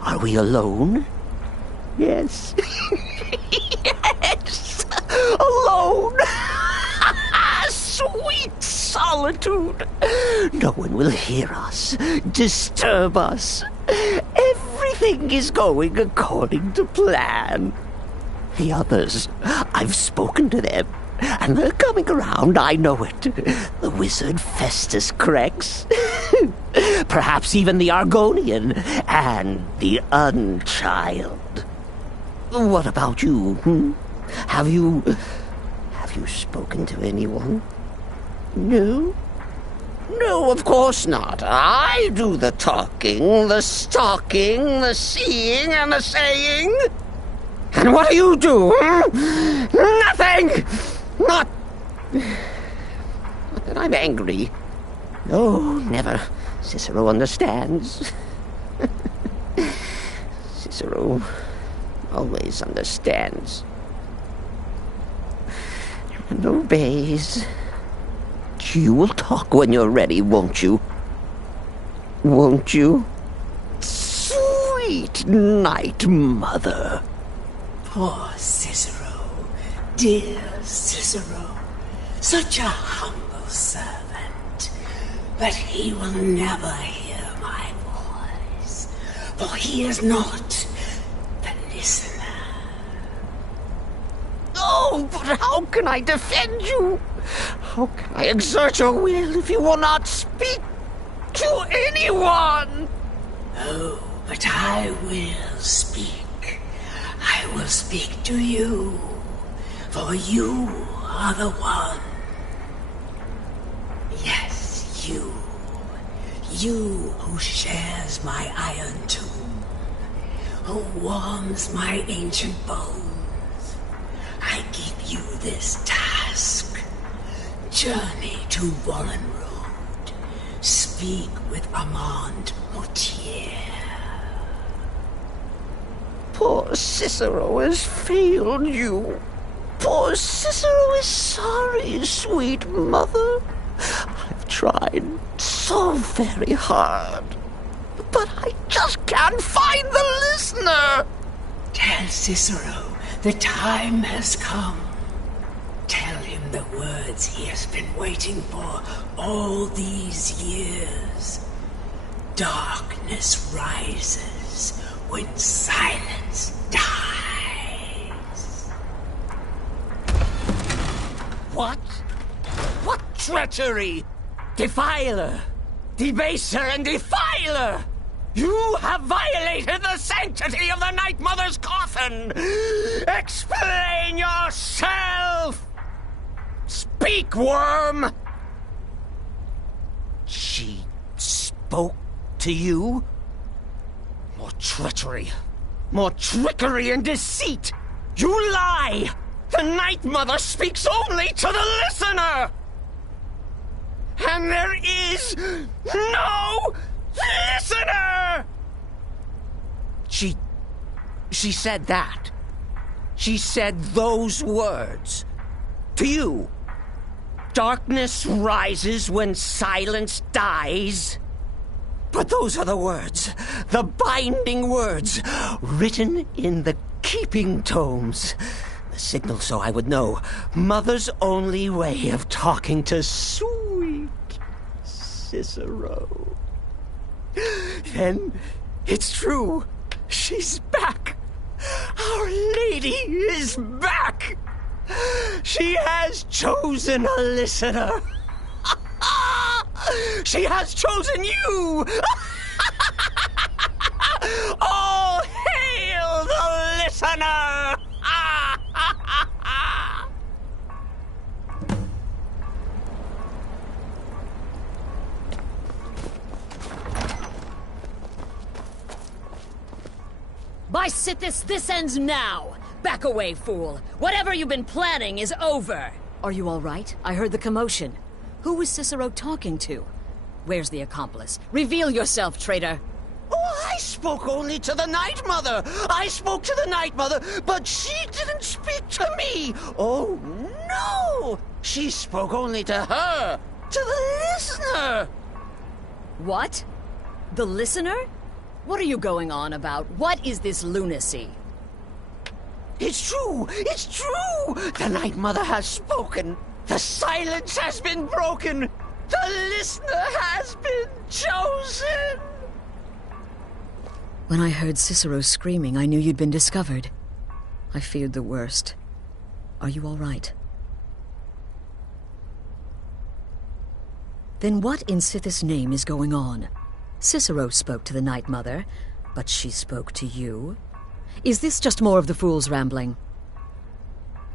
Are we alone? Yes. Yes! Alone! Sweet solitude! No one will hear us, disturb us. Everything is going according to plan. The others, I've spoken to them, and they're coming around, I know it. The wizard Festus Crex. Perhaps even the Argonian and the Unchild. What about you? Have you spoken to anyone? No? No, of course not. I do the talking, the stalking, the seeing, and the saying. And what do you do? Nothing! Not that I'm angry. No, never. Cicero understands. Cicero always understands. And obeys. You will talk when you're ready, won't you? Won't you? Sweet Night Mother. Poor Cicero, dear Cicero, such a humble servant, but he will never hear my voice, for he is not the listener. Oh, but how can I defend you? How can I exert your will if you will not speak to anyone? Oh, but I will speak. I will speak to you, for you are the one. Yes, you. You who shares my iron tomb, who warms my ancient bones. I give you this task. Journey to Brotherhood. Speak with Armand Mortier. Poor Cicero has failed you. Poor Cicero is sorry, sweet mother. I've tried so very hard, but I just can't find the listener. Tell Cicero the time has come. Tell him the words he has been waiting for all these years. Darkness rises when silence dies. What? What treachery? Defiler! Debaser and defiler! You have violated the sanctity of the Night Mother's coffin! Explain yourself! Speak, worm! She spoke to you? More treachery, more trickery and deceit! You lie! The Night Mother speaks only to the listener! And there is no listener! She said that. She said those words. To you. Darkness rises when silence dies. But those are the words, the binding words, written in the keeping tomes. The signal so I would know. Mother's only way of talking to sweet Cicero. Then it's true. She's back. Our Lady is back. She has chosen a listener. She has chosen you! All hail the listener! By Sithis, this ends now! Back away, fool! Whatever you've been planning is over! Are you all right? I heard the commotion. Who was Cicero talking to? Where's the accomplice? Reveal yourself, traitor! Oh, I spoke only to the Night Mother! I spoke to the Night Mother, but she didn't speak to me! Oh, no! She spoke only to her! To the listener! What? The listener? What are you going on about? What is this lunacy? It's true! It's true! The Night Mother has spoken! The silence has been broken! The listener has been chosen! When I heard Cicero screaming, I knew you'd been discovered. I feared the worst. Are you all right? Then what in Sithis' name is going on? Cicero spoke to the Night Mother, but she spoke to you? Is this just more of the fool's rambling?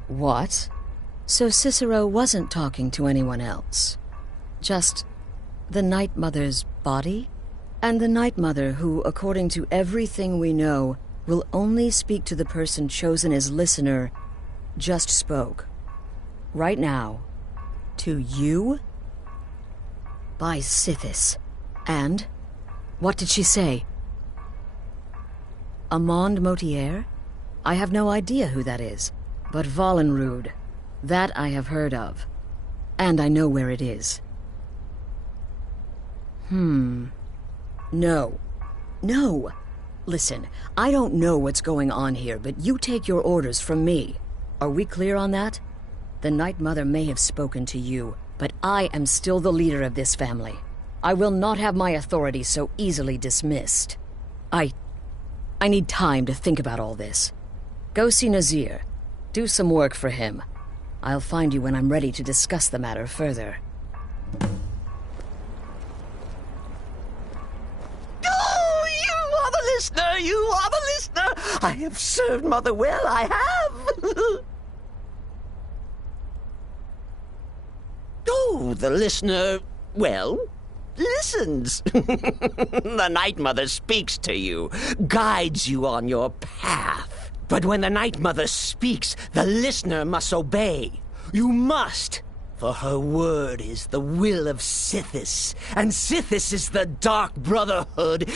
What? So Cicero wasn't talking to anyone else? Just the Night Mother's body? And the Night Mother who, according to everything we know, will only speak to the person chosen as listener, just spoke. Right now. To you? By Sithis. And? What did she say? Armand Mortier? I have no idea who that is. But Brotherhood, that I have heard of. And I know where it is. No. No. Listen, I don't know what's going on here, but you take your orders from me. Are we clear on that? The Night Mother may have spoken to you, but I am still the leader of this family. I will not have my authority so easily dismissed. I need time to think about all this. Go see Nazir. Do some work for him. I'll find you when I'm ready to discuss the matter further. Oh, you are the listener! You are the listener! I have served Mother well, I have! Oh, the listener, well, listens. The Night Mother speaks to you, guides you on your path. But when the Night Mother speaks, the listener must obey. You must, for her word is the will of Sithis, and Sithis is the Dark Brotherhood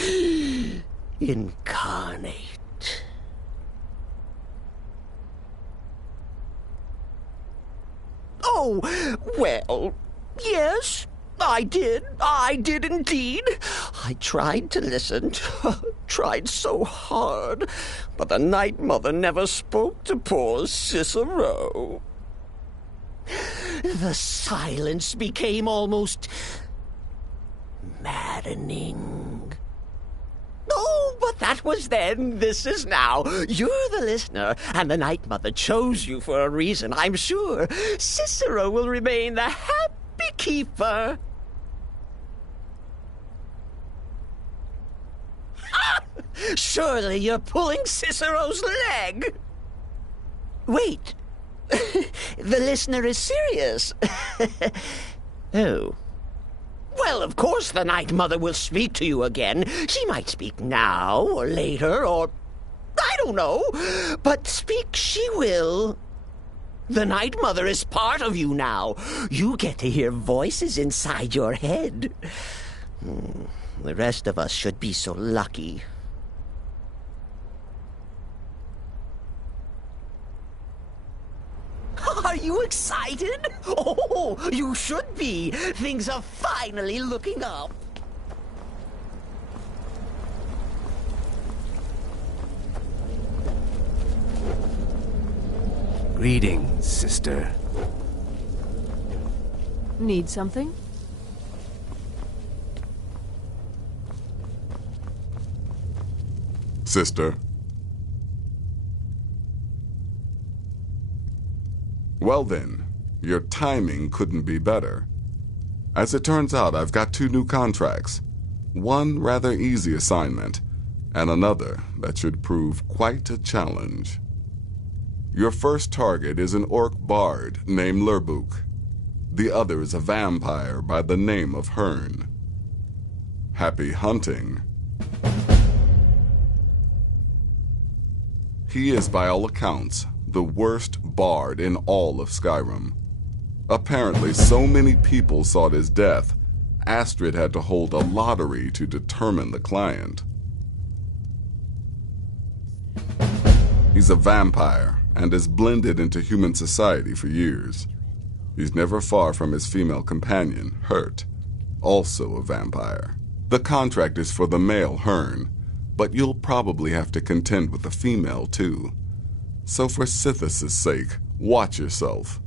incarnate. Oh, well, yes, I did. I did indeed. I tried to listen, tried so hard, but the Night Mother never spoke to poor Cicero. The silence became almost maddening. Oh, but that was then. This is now. You're the listener, and the Night Mother chose you for a reason, I'm sure. Cicero will remain the happy keeper. Surely you're pulling Cicero's leg. Wait. The listener is serious. Oh. Well, of course the Night Mother will speak to you again. She might speak now, or later, or... I don't know. But speak she will. The Night Mother is part of you now. You get to hear voices inside your head. The rest of us should be so lucky. Are you excited? Oh, you should be. Things are finally looking up. Greetings, sister. Need something? Sister. Well then, your timing couldn't be better. As it turns out, I've got 2 new contracts. One rather easy assignment, and another that should prove quite a challenge. Your first target is an orc bard named Lurbuk. The other is a vampire by the name of Hearn. Happy hunting. He is, by all accounts, the worst bard in all of Skyrim. Apparently, so many people sought his death, Astrid had to hold a lottery to determine the client. He's a vampire and has blended into human society for years. He's never far from his female companion, Hurt, also a vampire. The contract is for the male Hearn, but you'll probably have to contend with the female too. So for Sithis' sake, watch yourself.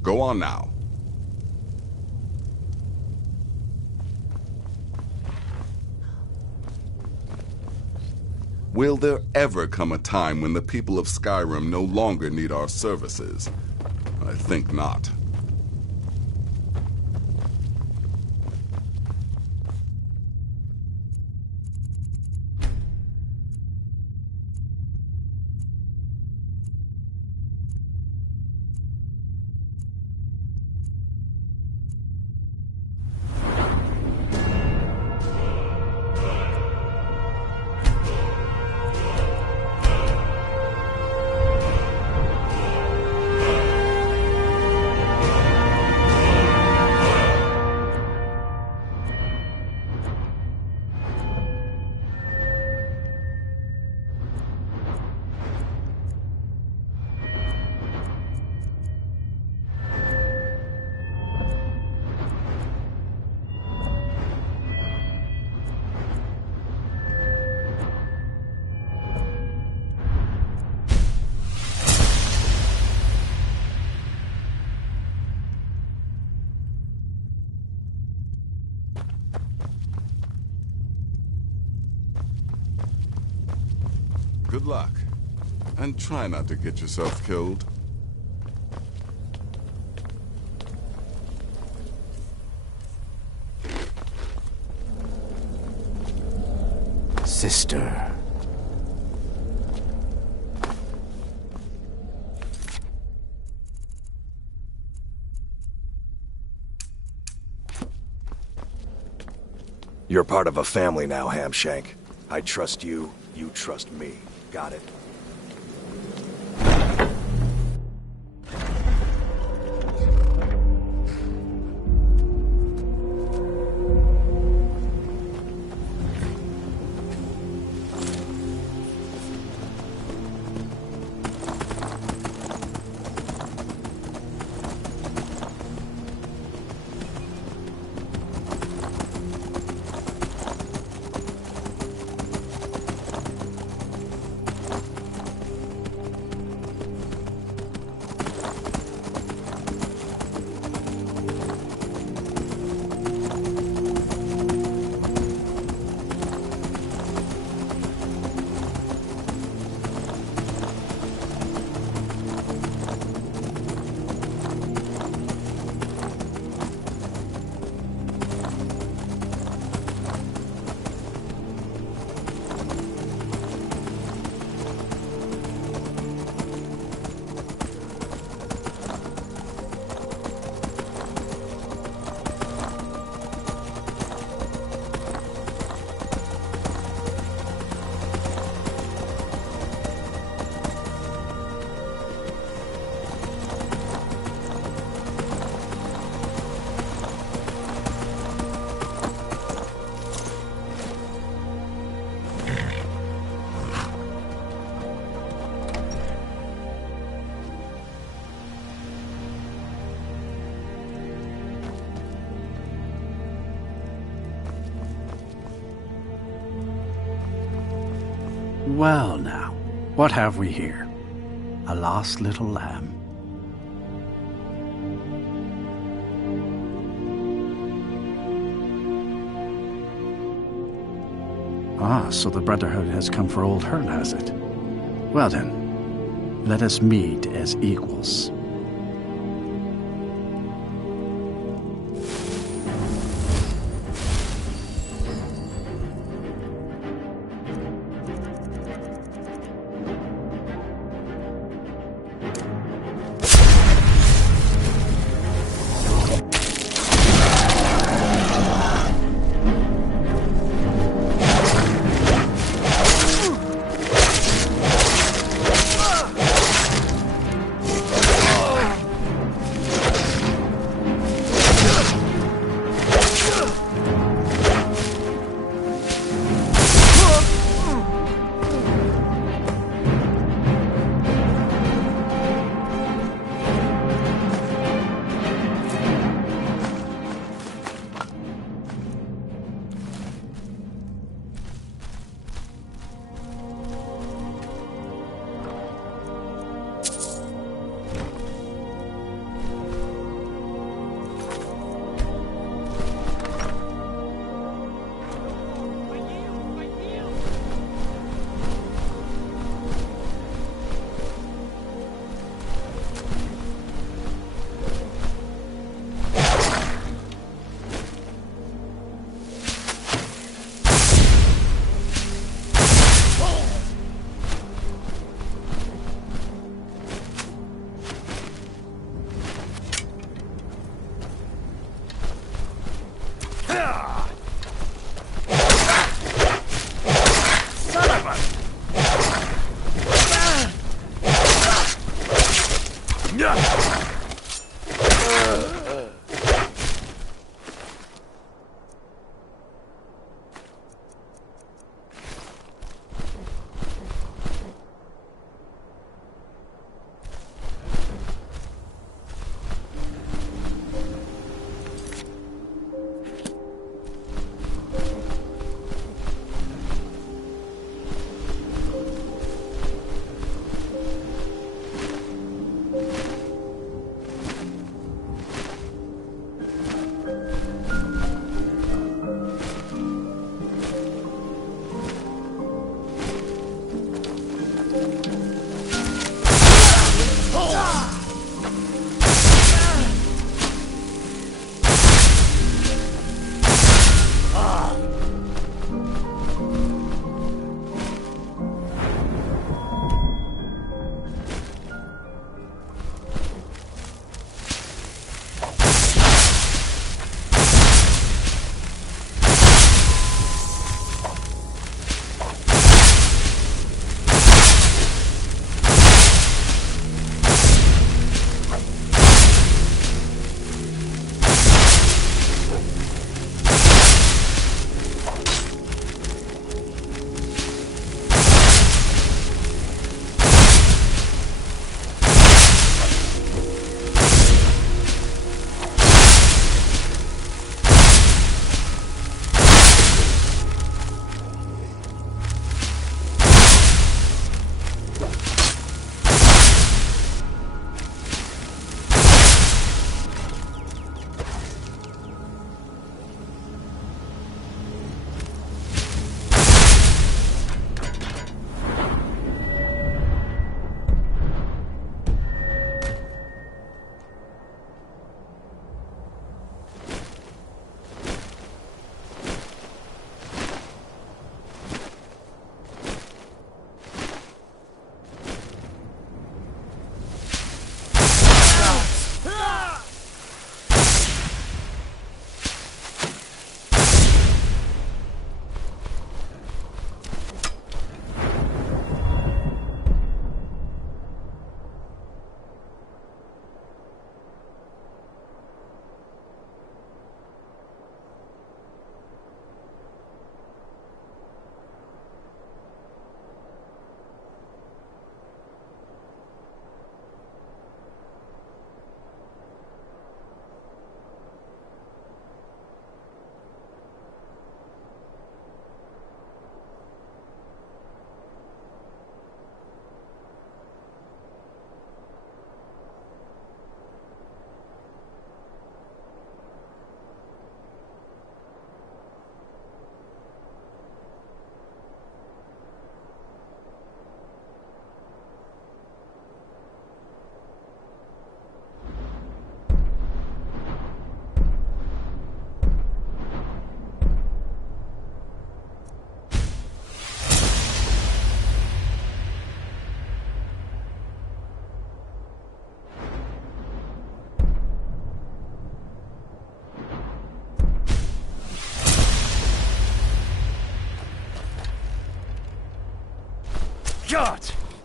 Go on now. Will there ever come a time when the people of Skyrim no longer need our services? I think not. Good luck. And try not to get yourself killed. Sister. You're part of a family now, Hamshank. I trust you, you trust me. Got it? Well now, what have we here? A lost little lamb. Ah, so the Brotherhood has come for old Hurl, has it? Well then, let us meet as equals.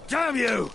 Damn you!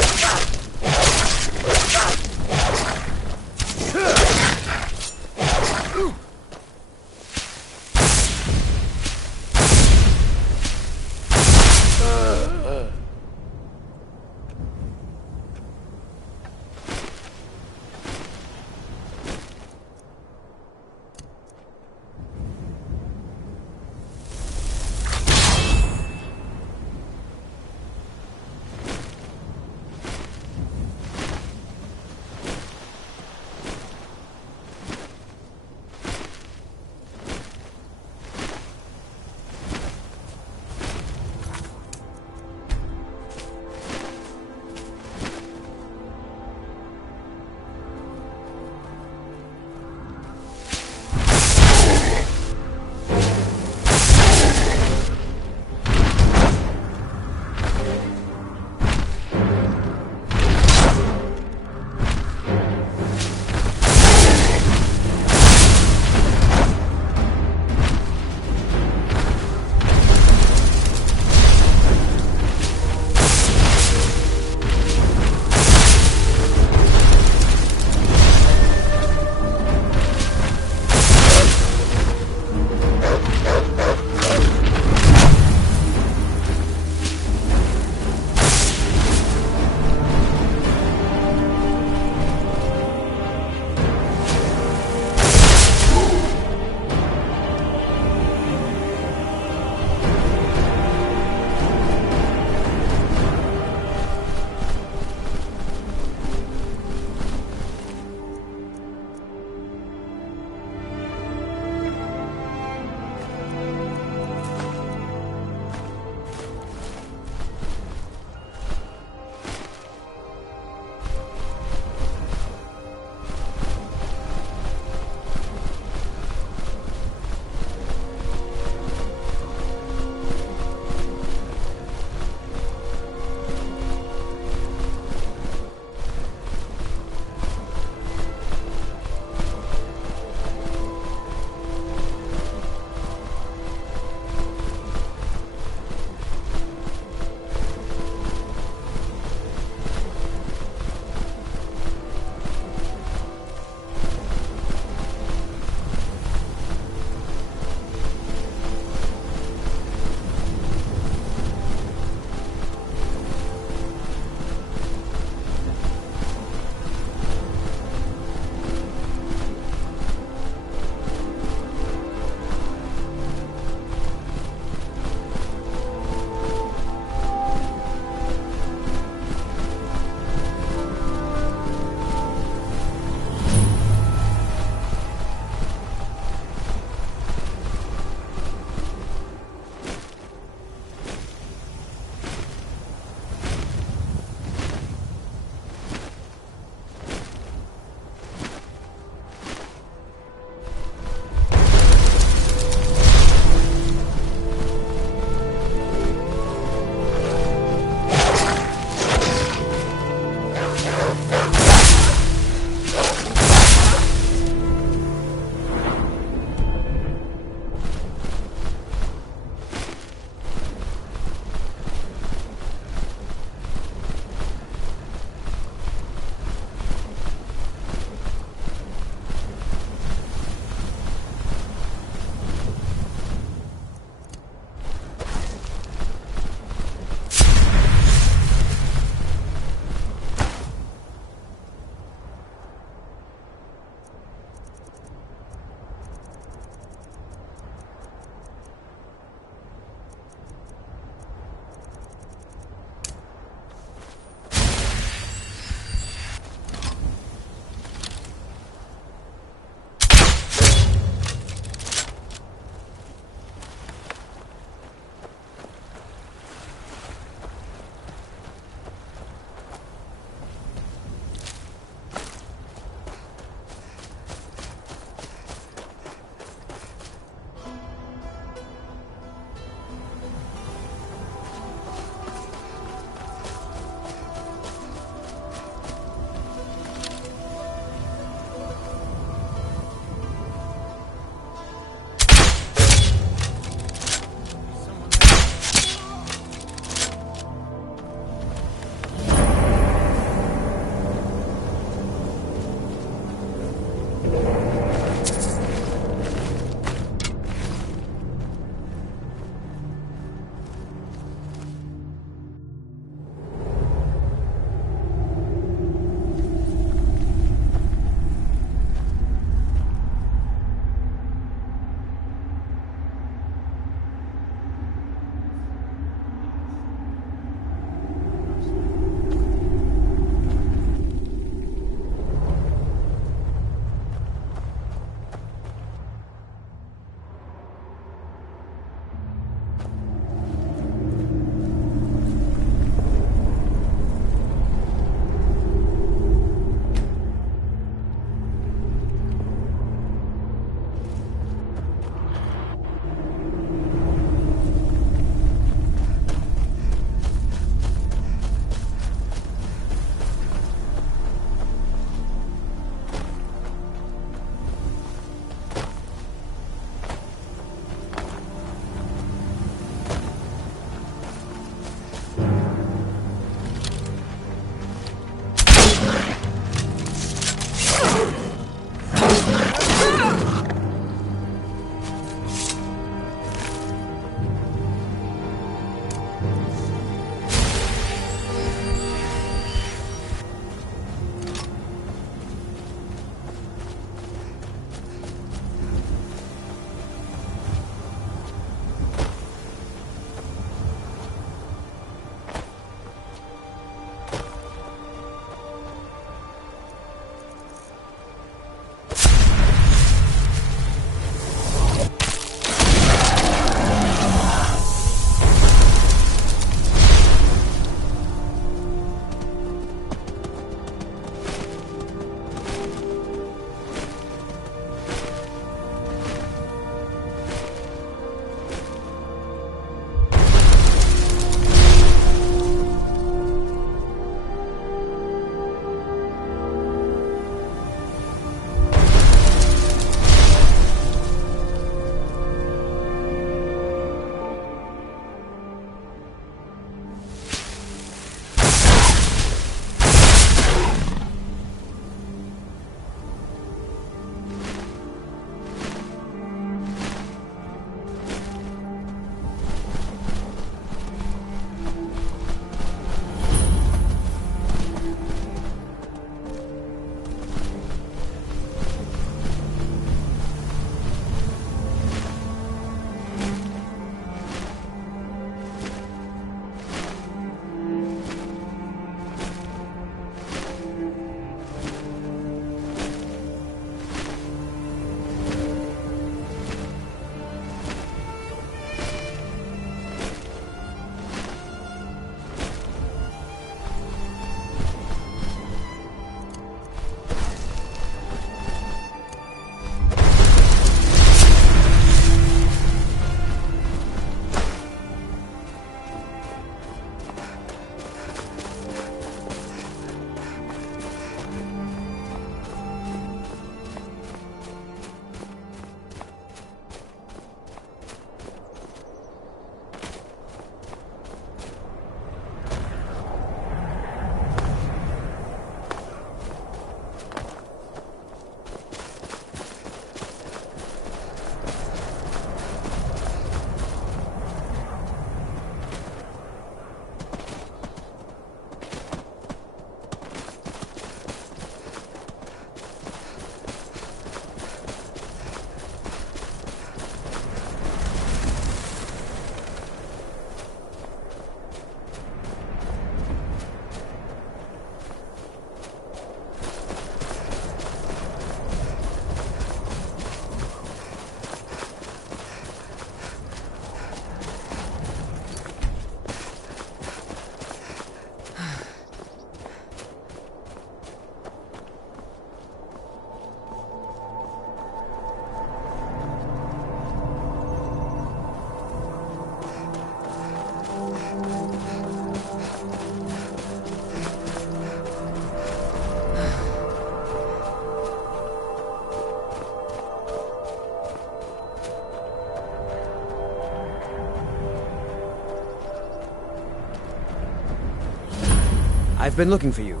I've been looking for you.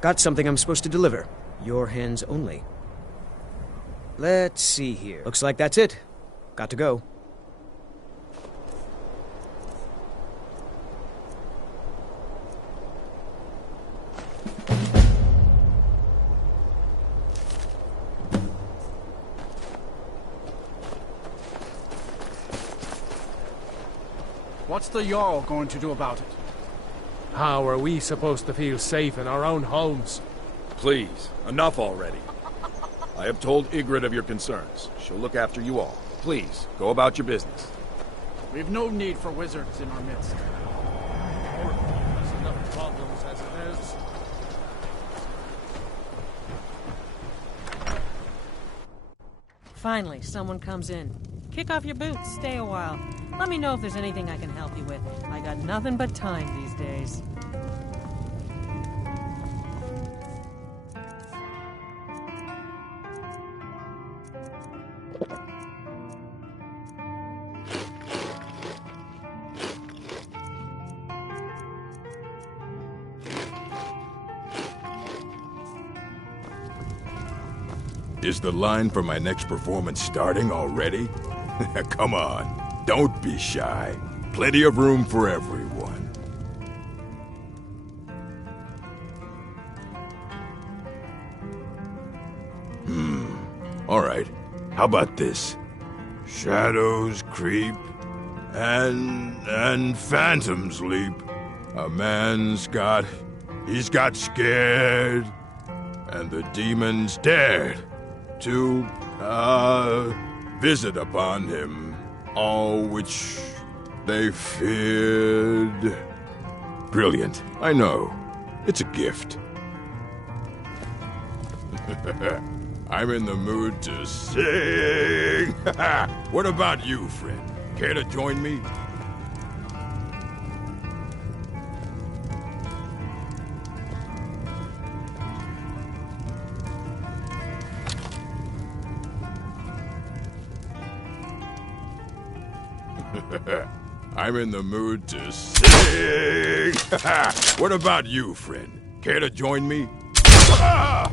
Got something I'm supposed to deliver. Your hands only. Let's see here. Looks like that's it. Got to go. What's the Jarl going to do about it? How are we supposed to feel safe in our own homes? Please, enough already. I have told Ygritte of your concerns. She'll look after you all. Please, go about your business. We've no need for wizards in our midst. There's enough problems as it is. Finally, someone comes in. Kick off your boots, stay a while. Let me know if there's anything I can help you with. I got nothing but time these days. Is the line for my next performance starting already? Come on, don't be shy. Plenty of room for everyone. All right. How about this? Shadows creep and phantoms leap. A man's he's got scared, and the demons dared to visit upon him all which they feared. Brilliant, I know. It's a gift. I'm in the mood to sing. What about you, friend? Care to join me? I'm in the mood to sing. What about you, friend? Care to join me? Ah!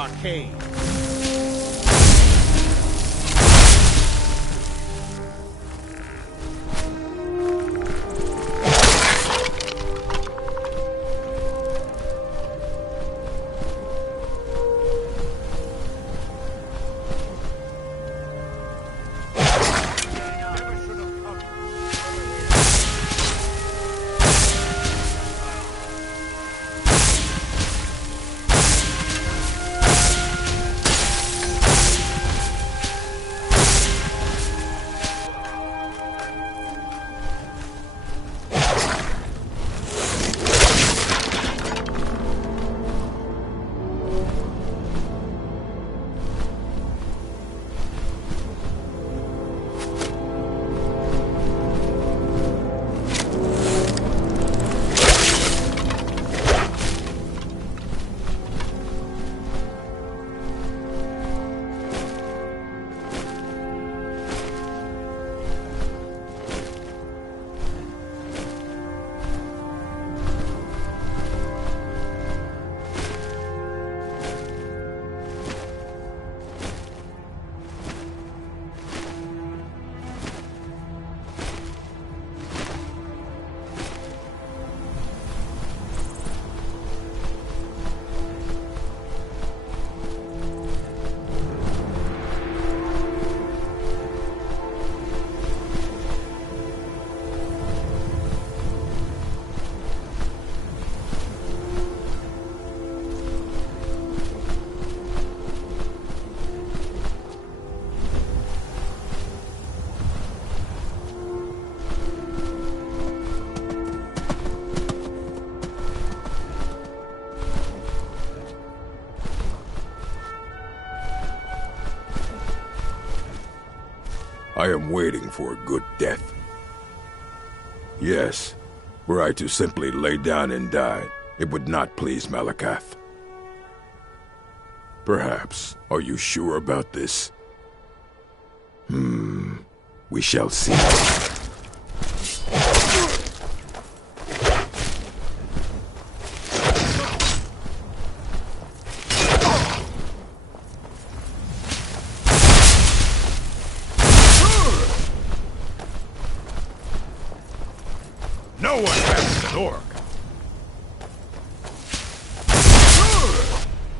arcade. I am waiting for a good death. Yes, were I to simply lay down and die, it would not please Malakath. Perhaps. Are you sure about this? We shall see. No one has an orc.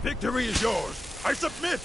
Victory is yours. I submit.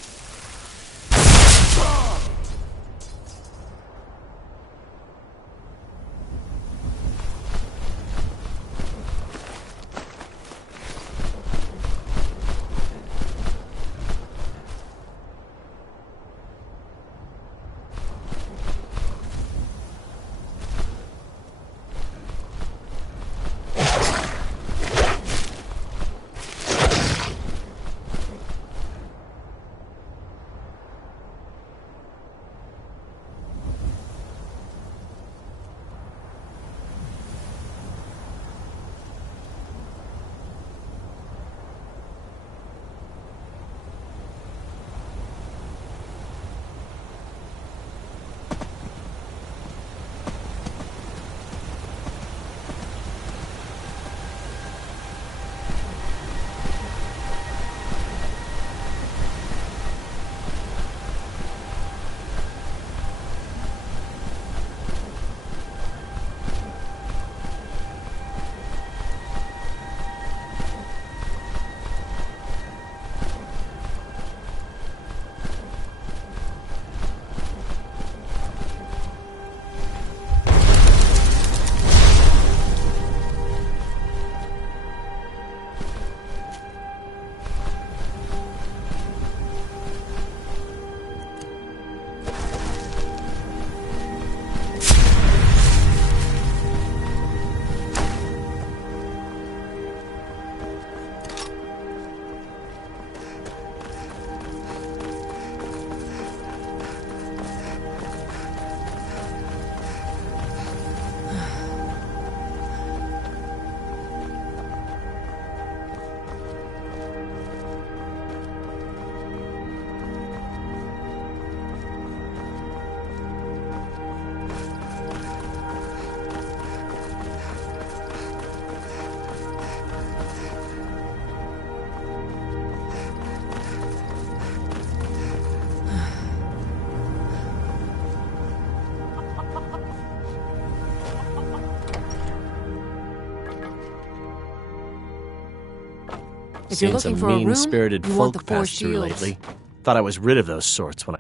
If you're Seen looking some for a room, mean-spirited you want the folk 4 pass through shields. lately. Thought I was rid of those sorts when I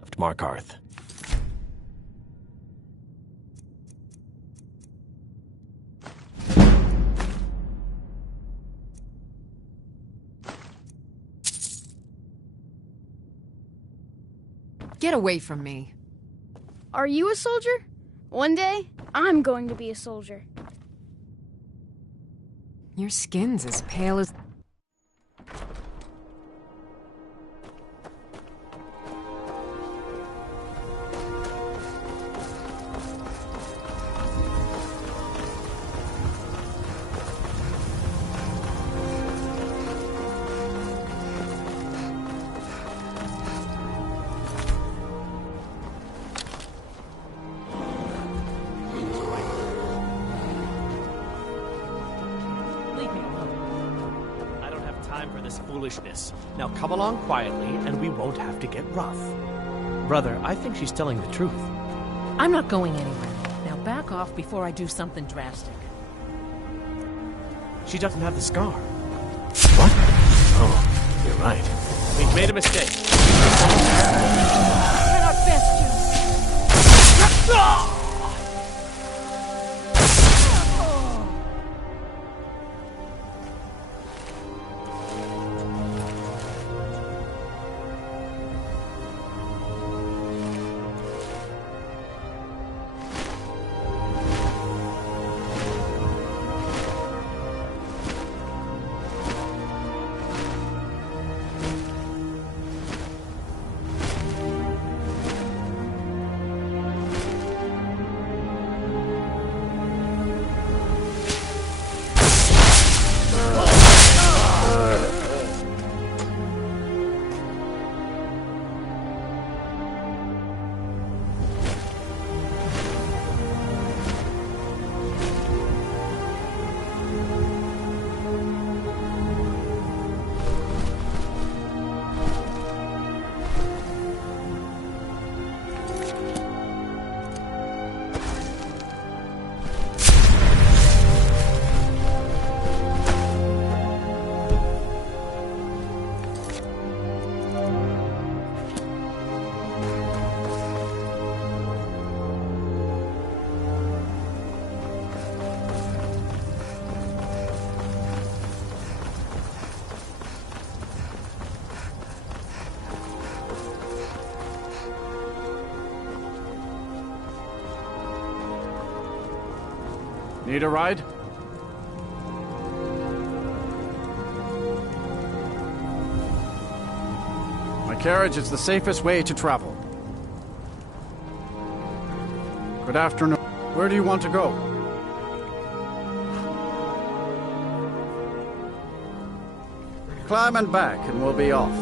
left Markarth. Get away from me. Are you a soldier? One day, I'm going to be a soldier. Your skin's as pale as... Leave me alone. I don't have time for this foolishness. Now come along quietly, and we won't have to get rough. Brother, I think she's telling the truth. I'm not going anywhere. Now back off before I do something drastic. She doesn't have the scar. What? Oh, you're right. We've made a mistake. Cannot best you. Need a ride? My carriage is the safest way to travel. Good afternoon. Where do you want to go? Climb and back, and we'll be off.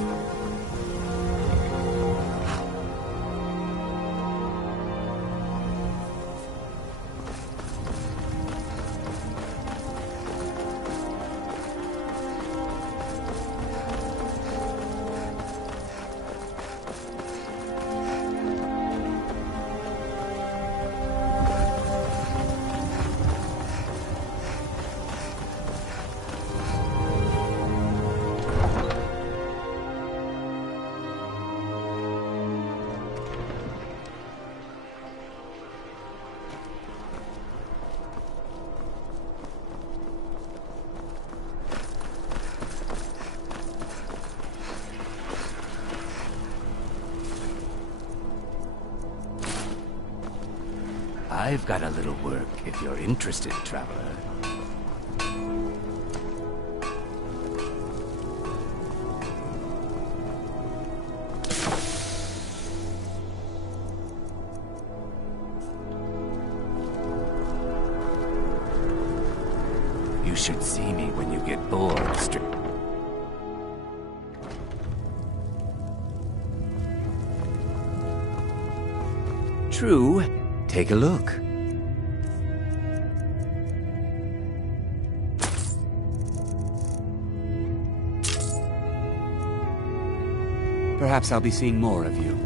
I've got a little work if you're interested, traveler. You should see me when you get bored, True. Take a look. Perhaps I'll be seeing more of you.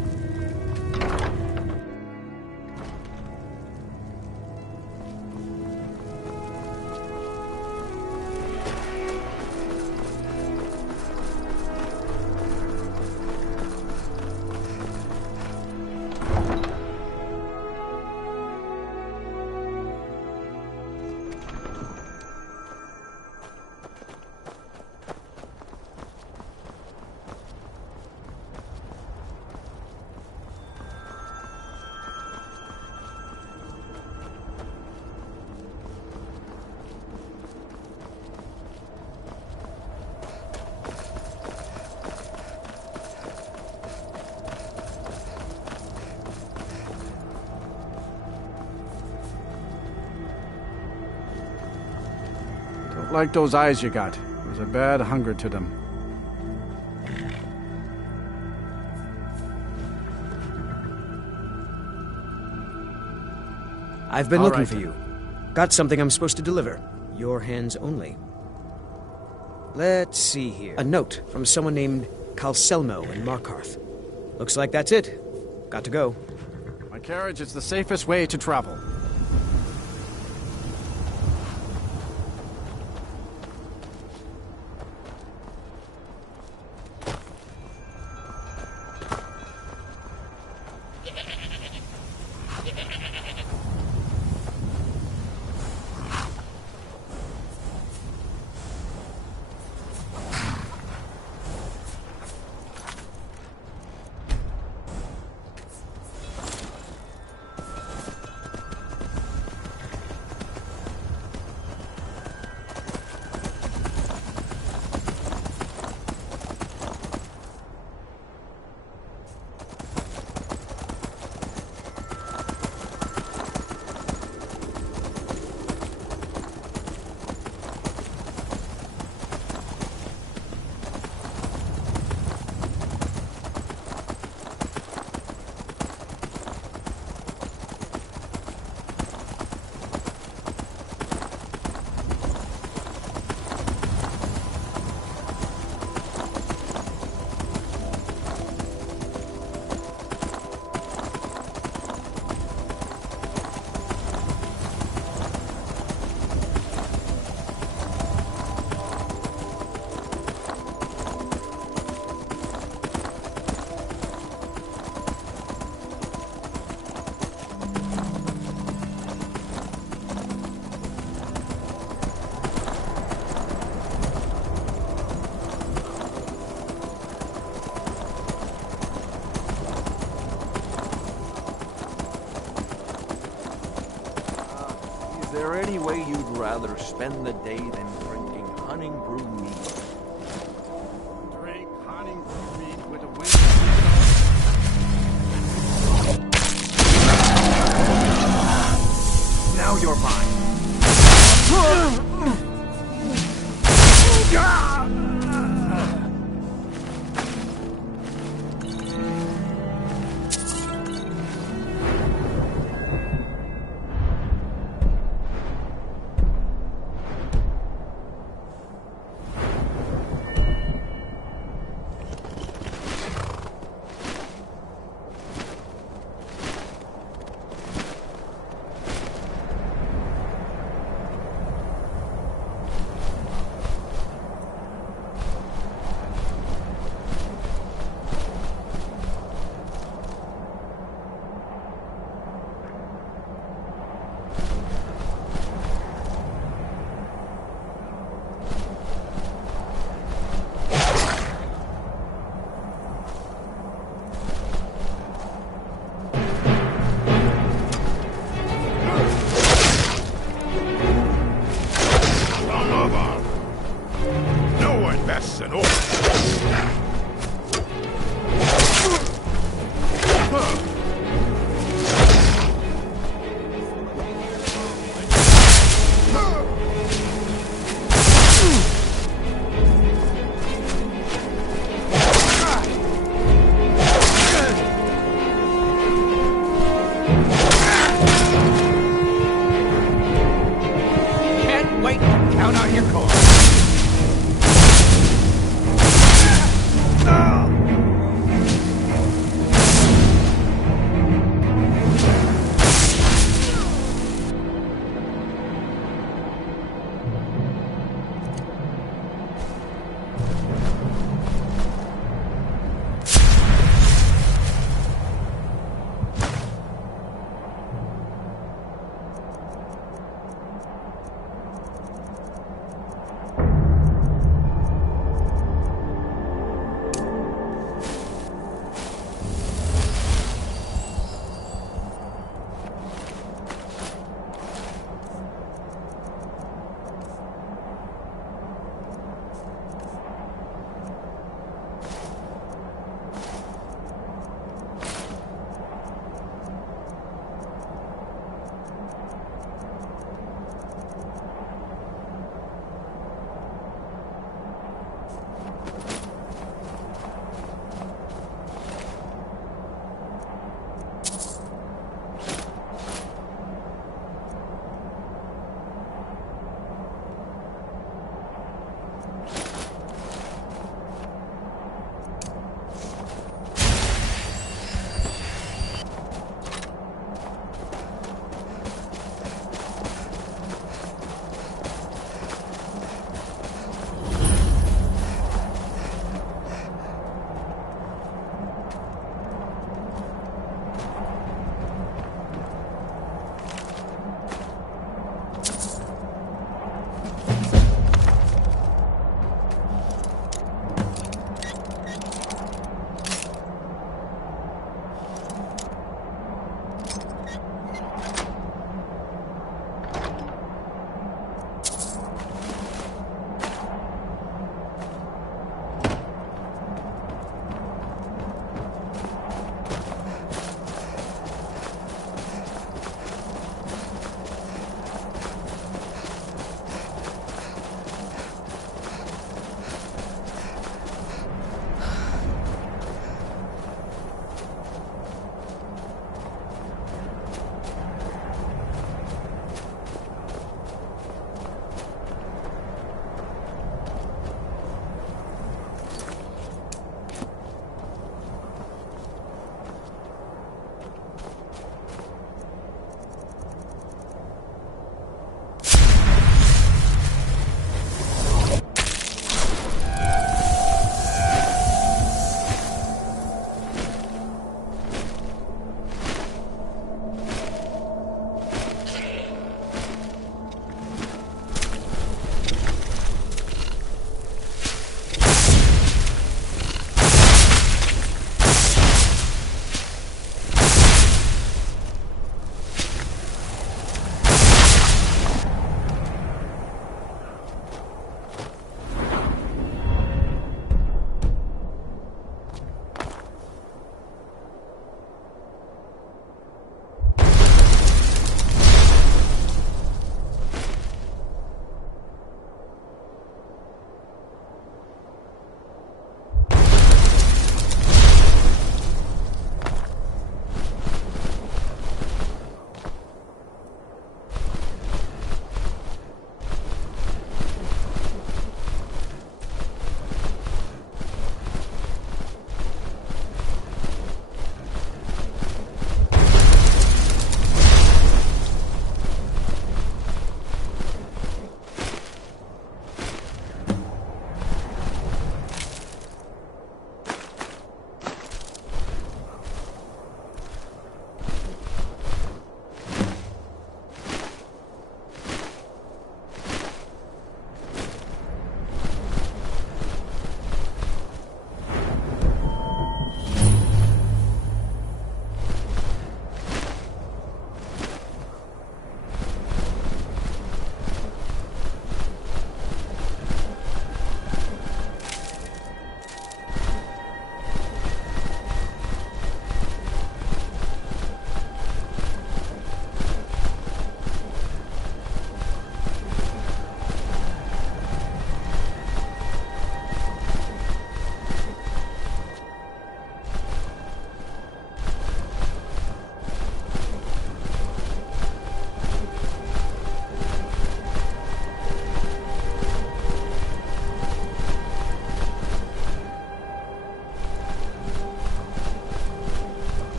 Don't like those eyes you got. There's a bad hunger to them. I've been All looking right, for then. you. Got something I'm supposed to deliver. Your hands only. Let's see here. A note from someone named Calselmo in Markarth. Looks like that's it. Got to go. My carriage is the safest way to travel. Is there any way you'd rather spend the day than drinking hunting brew mead? Drink hunting brew mead with a Now you're mine.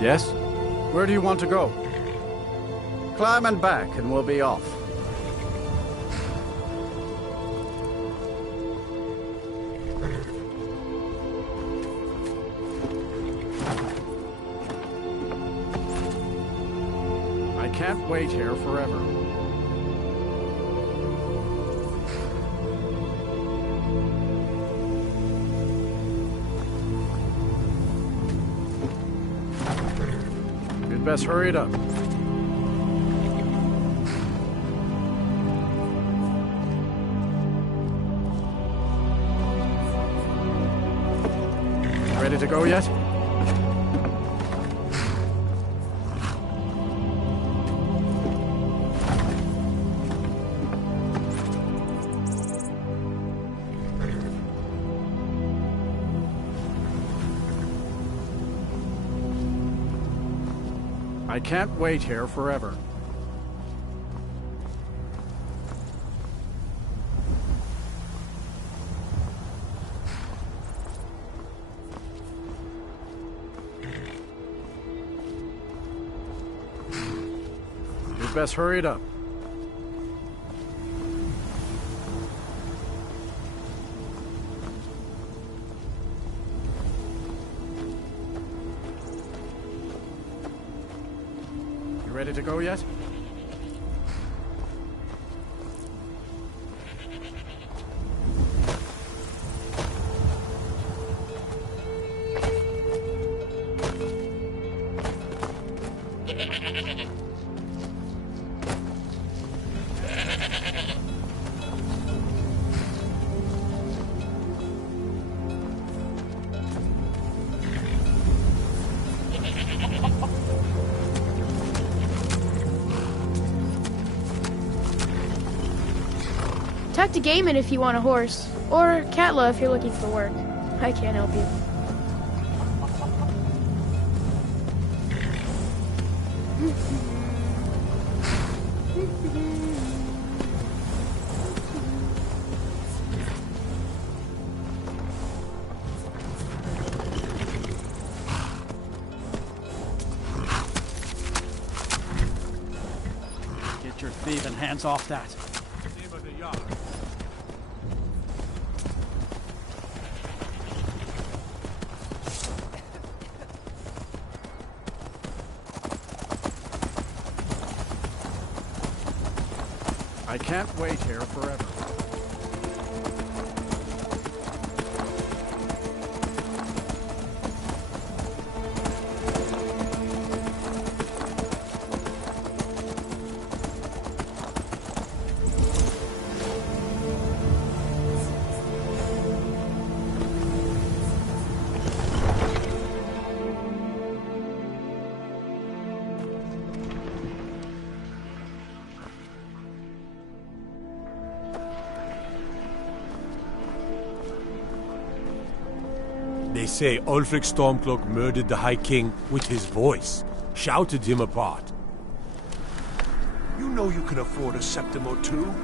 Yes? Where do you want to go? Climb and back, and we'll be off. I can't wait here forever. You'd best hurry it up. Ready to go yet? I can't wait here forever. You'd best hurry it up. Ready to go yet? Talk to Gaiman if you want a horse, or Katla if you're looking for work. I can't help you. Get your thieving hands off that. I can't wait here forever. They say Ulfric Stormcloak murdered the High King with his voice, shouted him apart. You know you can afford a septim or two.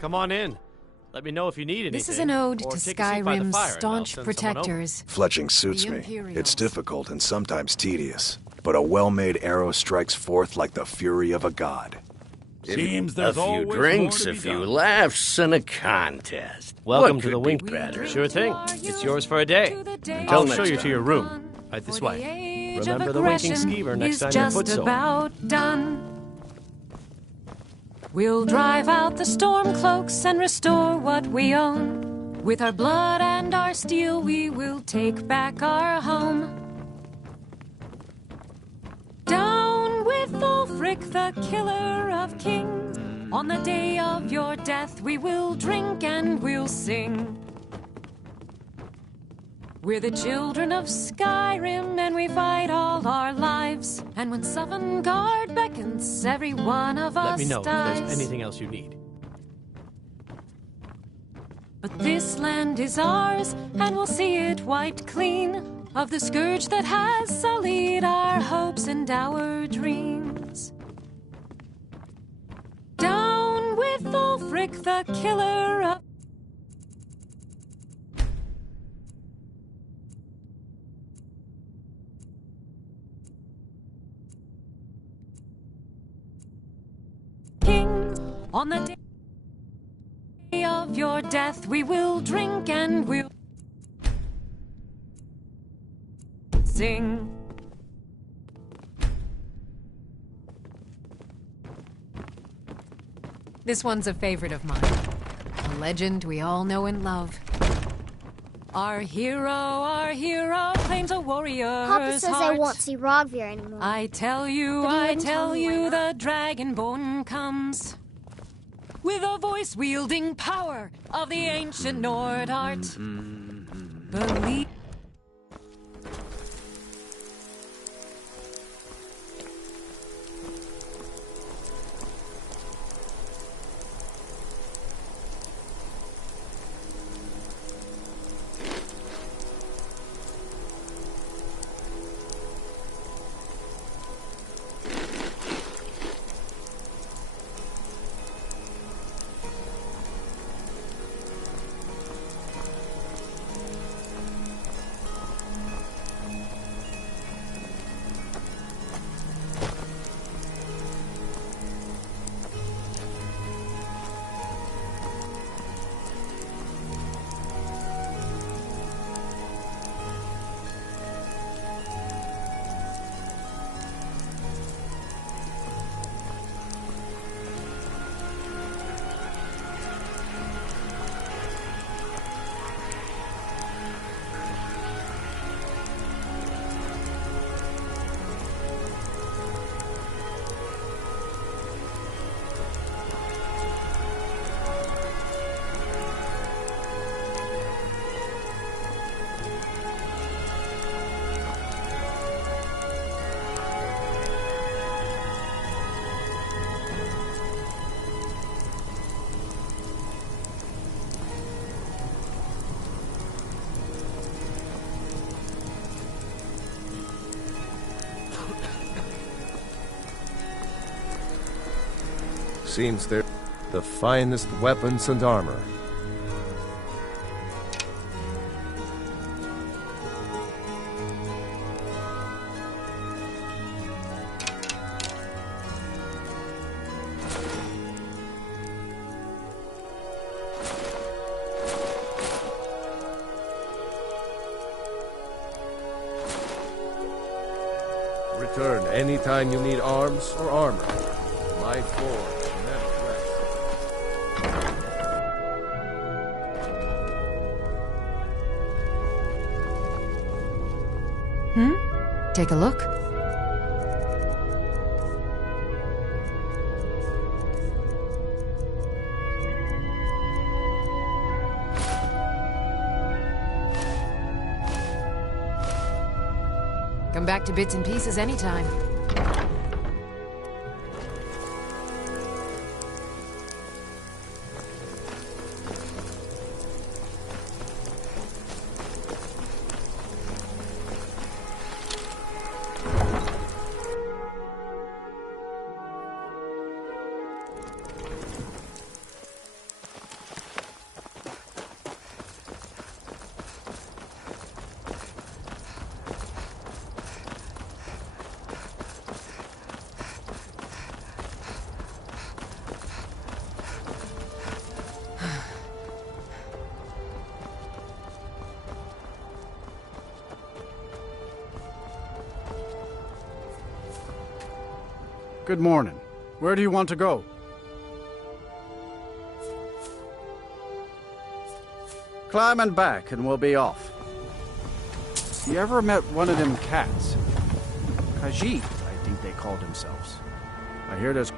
Come on in. Let me know if you need anything. This is an ode or to take a seat by the Skyrim's fire and I'll staunch send someone over. protectors. Fletching suits The me. Imperials. It's difficult and sometimes tedious, but a well-made arrow strikes forth like the fury of a god. Seems there's a few drinks, a few laughs, and a contest. Welcome What to the could be Wink. better? Sure thing. It's yours for a day. I'll show you to your room. Right this way. Remember the winking skeever next time your foot's sore. About done. We'll drive out the storm cloaks and restore what we own. With our blood and our steel, we will take back our home. Down with Ulfric, the killer of kings. On the day of your death, we will drink and we'll sing. We're the children of Skyrim, and we fight all our lives. And when Sovngarde beckons, every one of us Let me know dies. if there's anything else you need. But this land is ours, and we'll see it wiped clean of the scourge that has sullied our hopes and our dreams. Down with Ulfric, Ulfric the killer of... King, on the day of your death we will drink and we'll sing. This one's a favorite of mine. A legend we all know and love. Our hero claims a warrior's Papa says heart. I won't see Rogvir anymore. I tell you, the dragonborn comes with a voice-wielding power of the ancient Nord art. Believe. Seems they're the finest weapons and armor. Return anytime you need arms or armor. My forge never rests. Take a look. Come back to bits and pieces anytime. Good morning. Where do you want to go? Climb and back and we'll be off. You ever met one of them cats? Khajiit, I think they called themselves. I hear there's